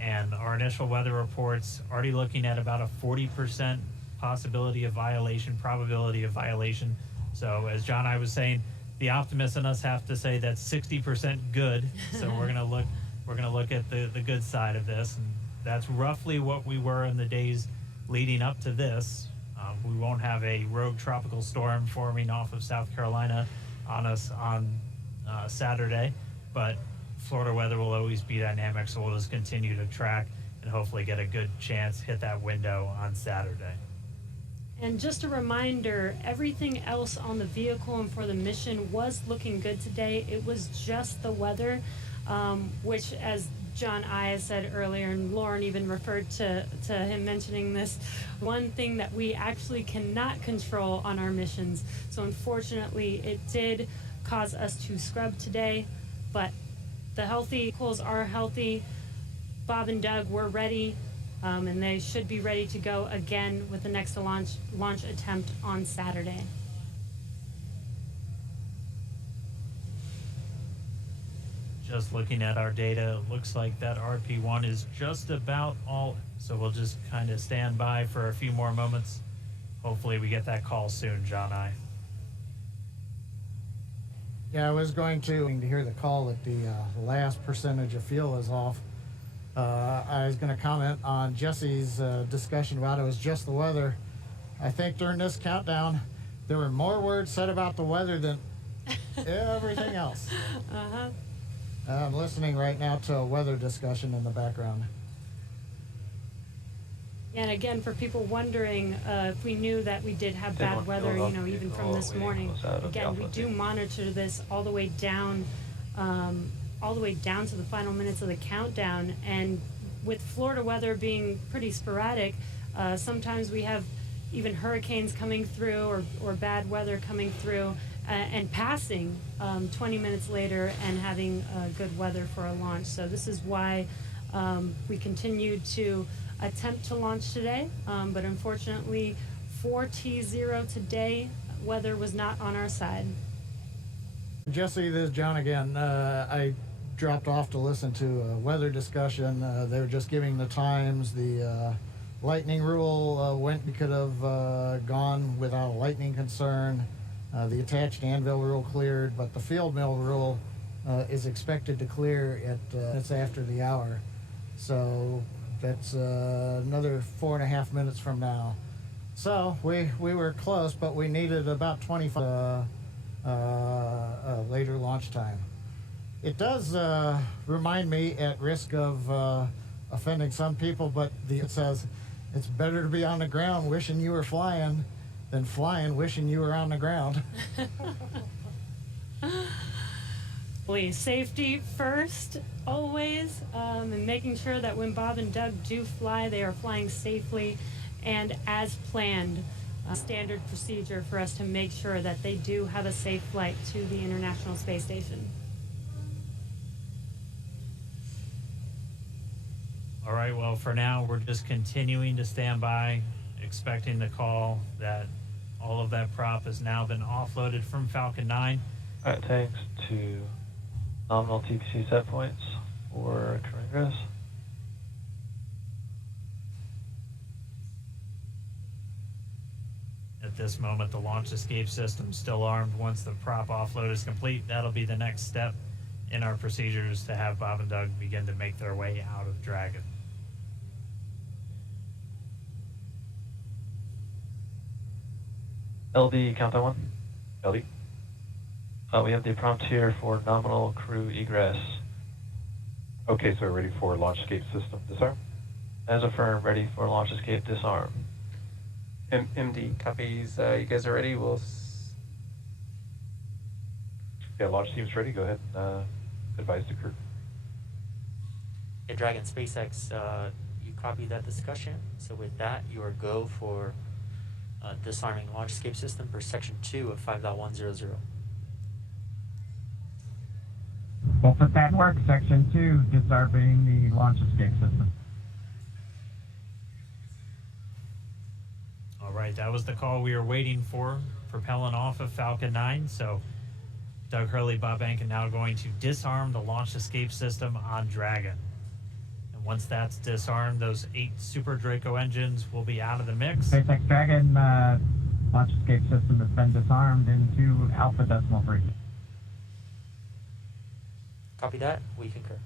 And our initial weather reports already looking at about a 40% probability of violation. So as John and I was saying, the optimists in us have to say that's 60% good. So we're gonna look at the good side of this, and that's roughly what we were in the days leading up to this. We won't have a rogue tropical storm forming off of South Carolina on us on Saturday, but Florida weather will always be dynamic, so we'll just continue to track and hopefully get a good chance hit that window on Saturday. And just a reminder, everything else on the vehicle and for the mission was looking good today. It was just the weather, which, as John I said earlier, and Lauren even referred to him mentioning this, one thing that we actually cannot control on our missions. So unfortunately, it did cause us to scrub today, but the healthy vehicles are healthy. Bob and Doug were ready. And they should be ready to go again with the next launch attempt on Saturday. Just looking at our data, it looks like that RP1 is just about all, so we'll just kind of stand by for a few more moments. Hopefully we get that call soon, John I. Yeah, I was going to hear the call that the last percentage of fuel is off. I was going to comment on Jesse's discussion about it was just the weather. I think during this countdown, there were more words said about the weather than everything else. Uh-huh. I'm listening right now to a weather discussion in the background. And again, for people wondering if we knew that we did have bad weather, you know, even from this morning. Again, we do monitor this all the way down to the final minutes of the countdown. And with Florida weather being pretty sporadic, sometimes we have even hurricanes coming through or bad weather coming through and passing 20 minutes later and having good weather for a launch. So this is why we continued to attempt to launch today, but unfortunately 4T0 today, weather was not on our side. Jesse, this is John again. I dropped off to listen to a weather discussion. They were just giving the times. The lightning rule could have gone without a lightning concern. The attached anvil rule cleared, but the field mill rule is expected to clear it's after the hour. So that's another 4.5 minutes from now. So we were close, but we needed about 25 later launch time. It does remind me, at risk of offending some people, but it says it's better to be on the ground wishing you were flying than flying wishing you were on the ground. Please, safety first, always, and making sure that when Bob and Doug do fly, they are flying safely and as planned. Standard procedure for us to make sure that they do have a safe flight to the International Space Station. All right, well, for now, we're just continuing to stand by, expecting the call that all of that prop has now been offloaded from Falcon 9. All right, thanks to nominal TPC set points for Coringas. At this moment, the launch escape system is still armed. Once the prop offload is complete, that'll be the next step in our procedures to have Bob and Doug begin to make their way out of Dragon. LD, countdown 1. LD. We have the prompt here for nominal crew egress. Okay, so we're ready for launch escape system disarm. As affirmed, ready for launch escape disarm. MD copies. You guys are ready? We'll. Yeah, launch team's ready. Go ahead and advise the crew. Hey, Dragon SpaceX, you copied that discussion. So with that, you are go for disarming launch escape system per section 2 of 5.100. We'll put that in work. Section 2, disarming the launch escape system. All right, that was the call we were waiting for, propelling off of Falcon 9. So Doug Hurley, Bob Ankin now going to disarm the launch escape system on Dragon. And once that's disarmed, those 8 Super Draco engines will be out of the mix. SpaceX Dragon launch escape system has been disarmed into Alpha Decimal 3. Copy that. We concur.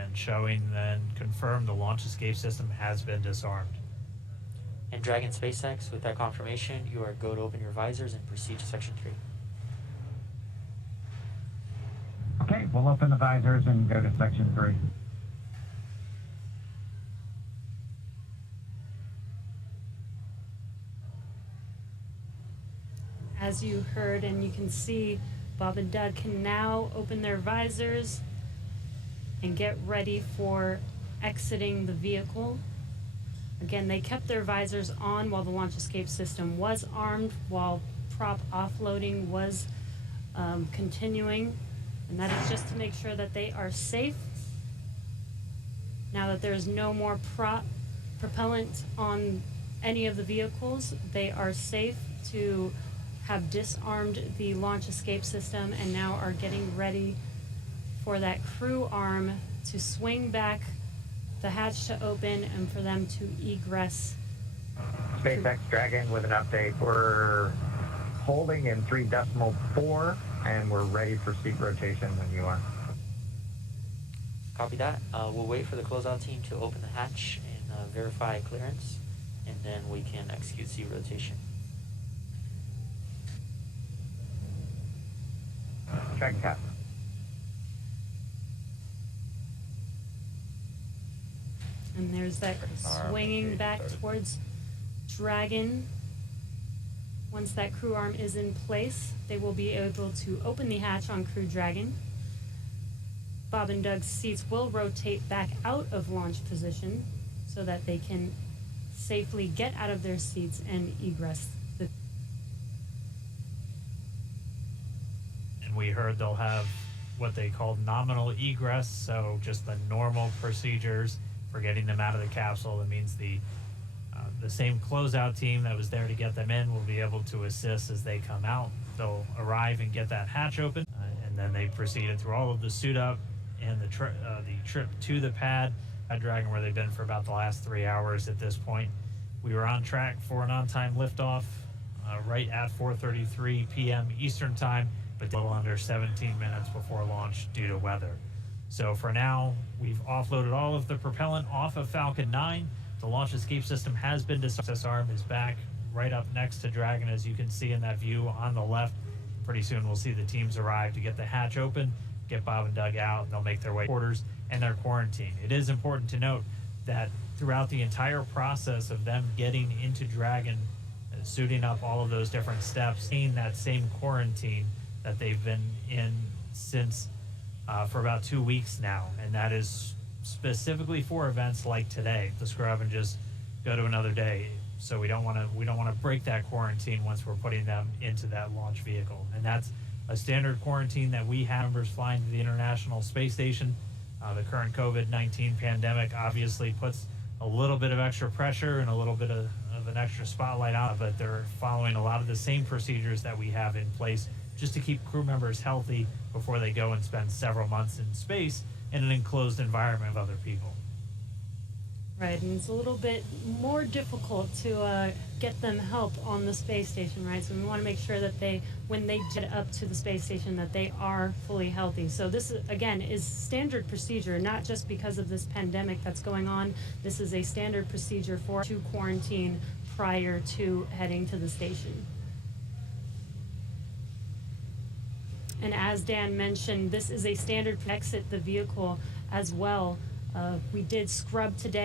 And showing then confirmed the launch escape system has been disarmed. And Dragon SpaceX, with that confirmation, you are go to open your visors and proceed to Section 3. Okay, we'll open the visors and go to Section 3. As you heard and you can see, Bob and Doug can now open their visors and get ready for exiting the vehicle. Again, they kept their visors on while the launch escape system was armed, while prop offloading was continuing, and that is just to make sure that they are safe. Now that there's no more propellant on any of the vehicles, they are safe to have disarmed the launch escape system and now are getting ready for that crew arm to swing back, the hatch to open, and for them to egress. SpaceX Dragon with an update. We're holding in 3.4 and we're ready for seat rotation when you are. Copy that. We'll wait for the closeout team to open the hatch and verify clearance, and then we can execute seat rotation. Check cap. And there's that swinging back towards Dragon. Once that crew arm is in place, they will be able to open the hatch on Crew Dragon. Bob and Doug's seats will rotate back out of launch position so that they can safely get out of their seats and egress. And we heard they'll have what they call nominal egress, so just the normal procedures for getting them out of the capsule. That means the same closeout team that was there to get them in will be able to assist as they come out. They'll arrive and get that hatch open, and then they proceeded through all of the suit up and the trip to the pad at Dragon, where they've been for about the last 3 hours at this point. We were on track for an on-time liftoff right at 4:33 p.m. Eastern Time, but a little under 17 minutes before launch due to weather. So for now, we've offloaded all of the propellant off of Falcon 9. The launch escape system has been disarmed. This arm is back right up next to Dragon, as you can see in that view on the left. Pretty soon we'll see the teams arrive to get the hatch open, get Bob and Doug out, and they'll make their way to quarters and their quarantine. It is important to note that throughout the entire process of them getting into Dragon, suiting up all of those different steps, in that same quarantine that they've been in since for about 2 weeks now, and that is specifically for events like today, to scrub and just go to another day. So we don't want to break that quarantine once we're putting them into that launch vehicle, and that's a standard quarantine that we have members flying to the International Space Station. The current COVID-19 pandemic obviously puts a little bit of extra pressure and a little bit of an extra spotlight on it, but they're following a lot of the same procedures that we have in place just to keep crew members healthy before they go and spend several months in space in an enclosed environment of other people. Right, and it's a little bit more difficult to get them help on the space station, right? So we want to make sure that when they get up to the space station, that they are fully healthy. So this, again, is standard procedure, not just because of this pandemic that's going on. This is a standard procedure to quarantine prior to heading to the station. And as Dan mentioned, this is a standard exit the vehicle as well. We did scrub today.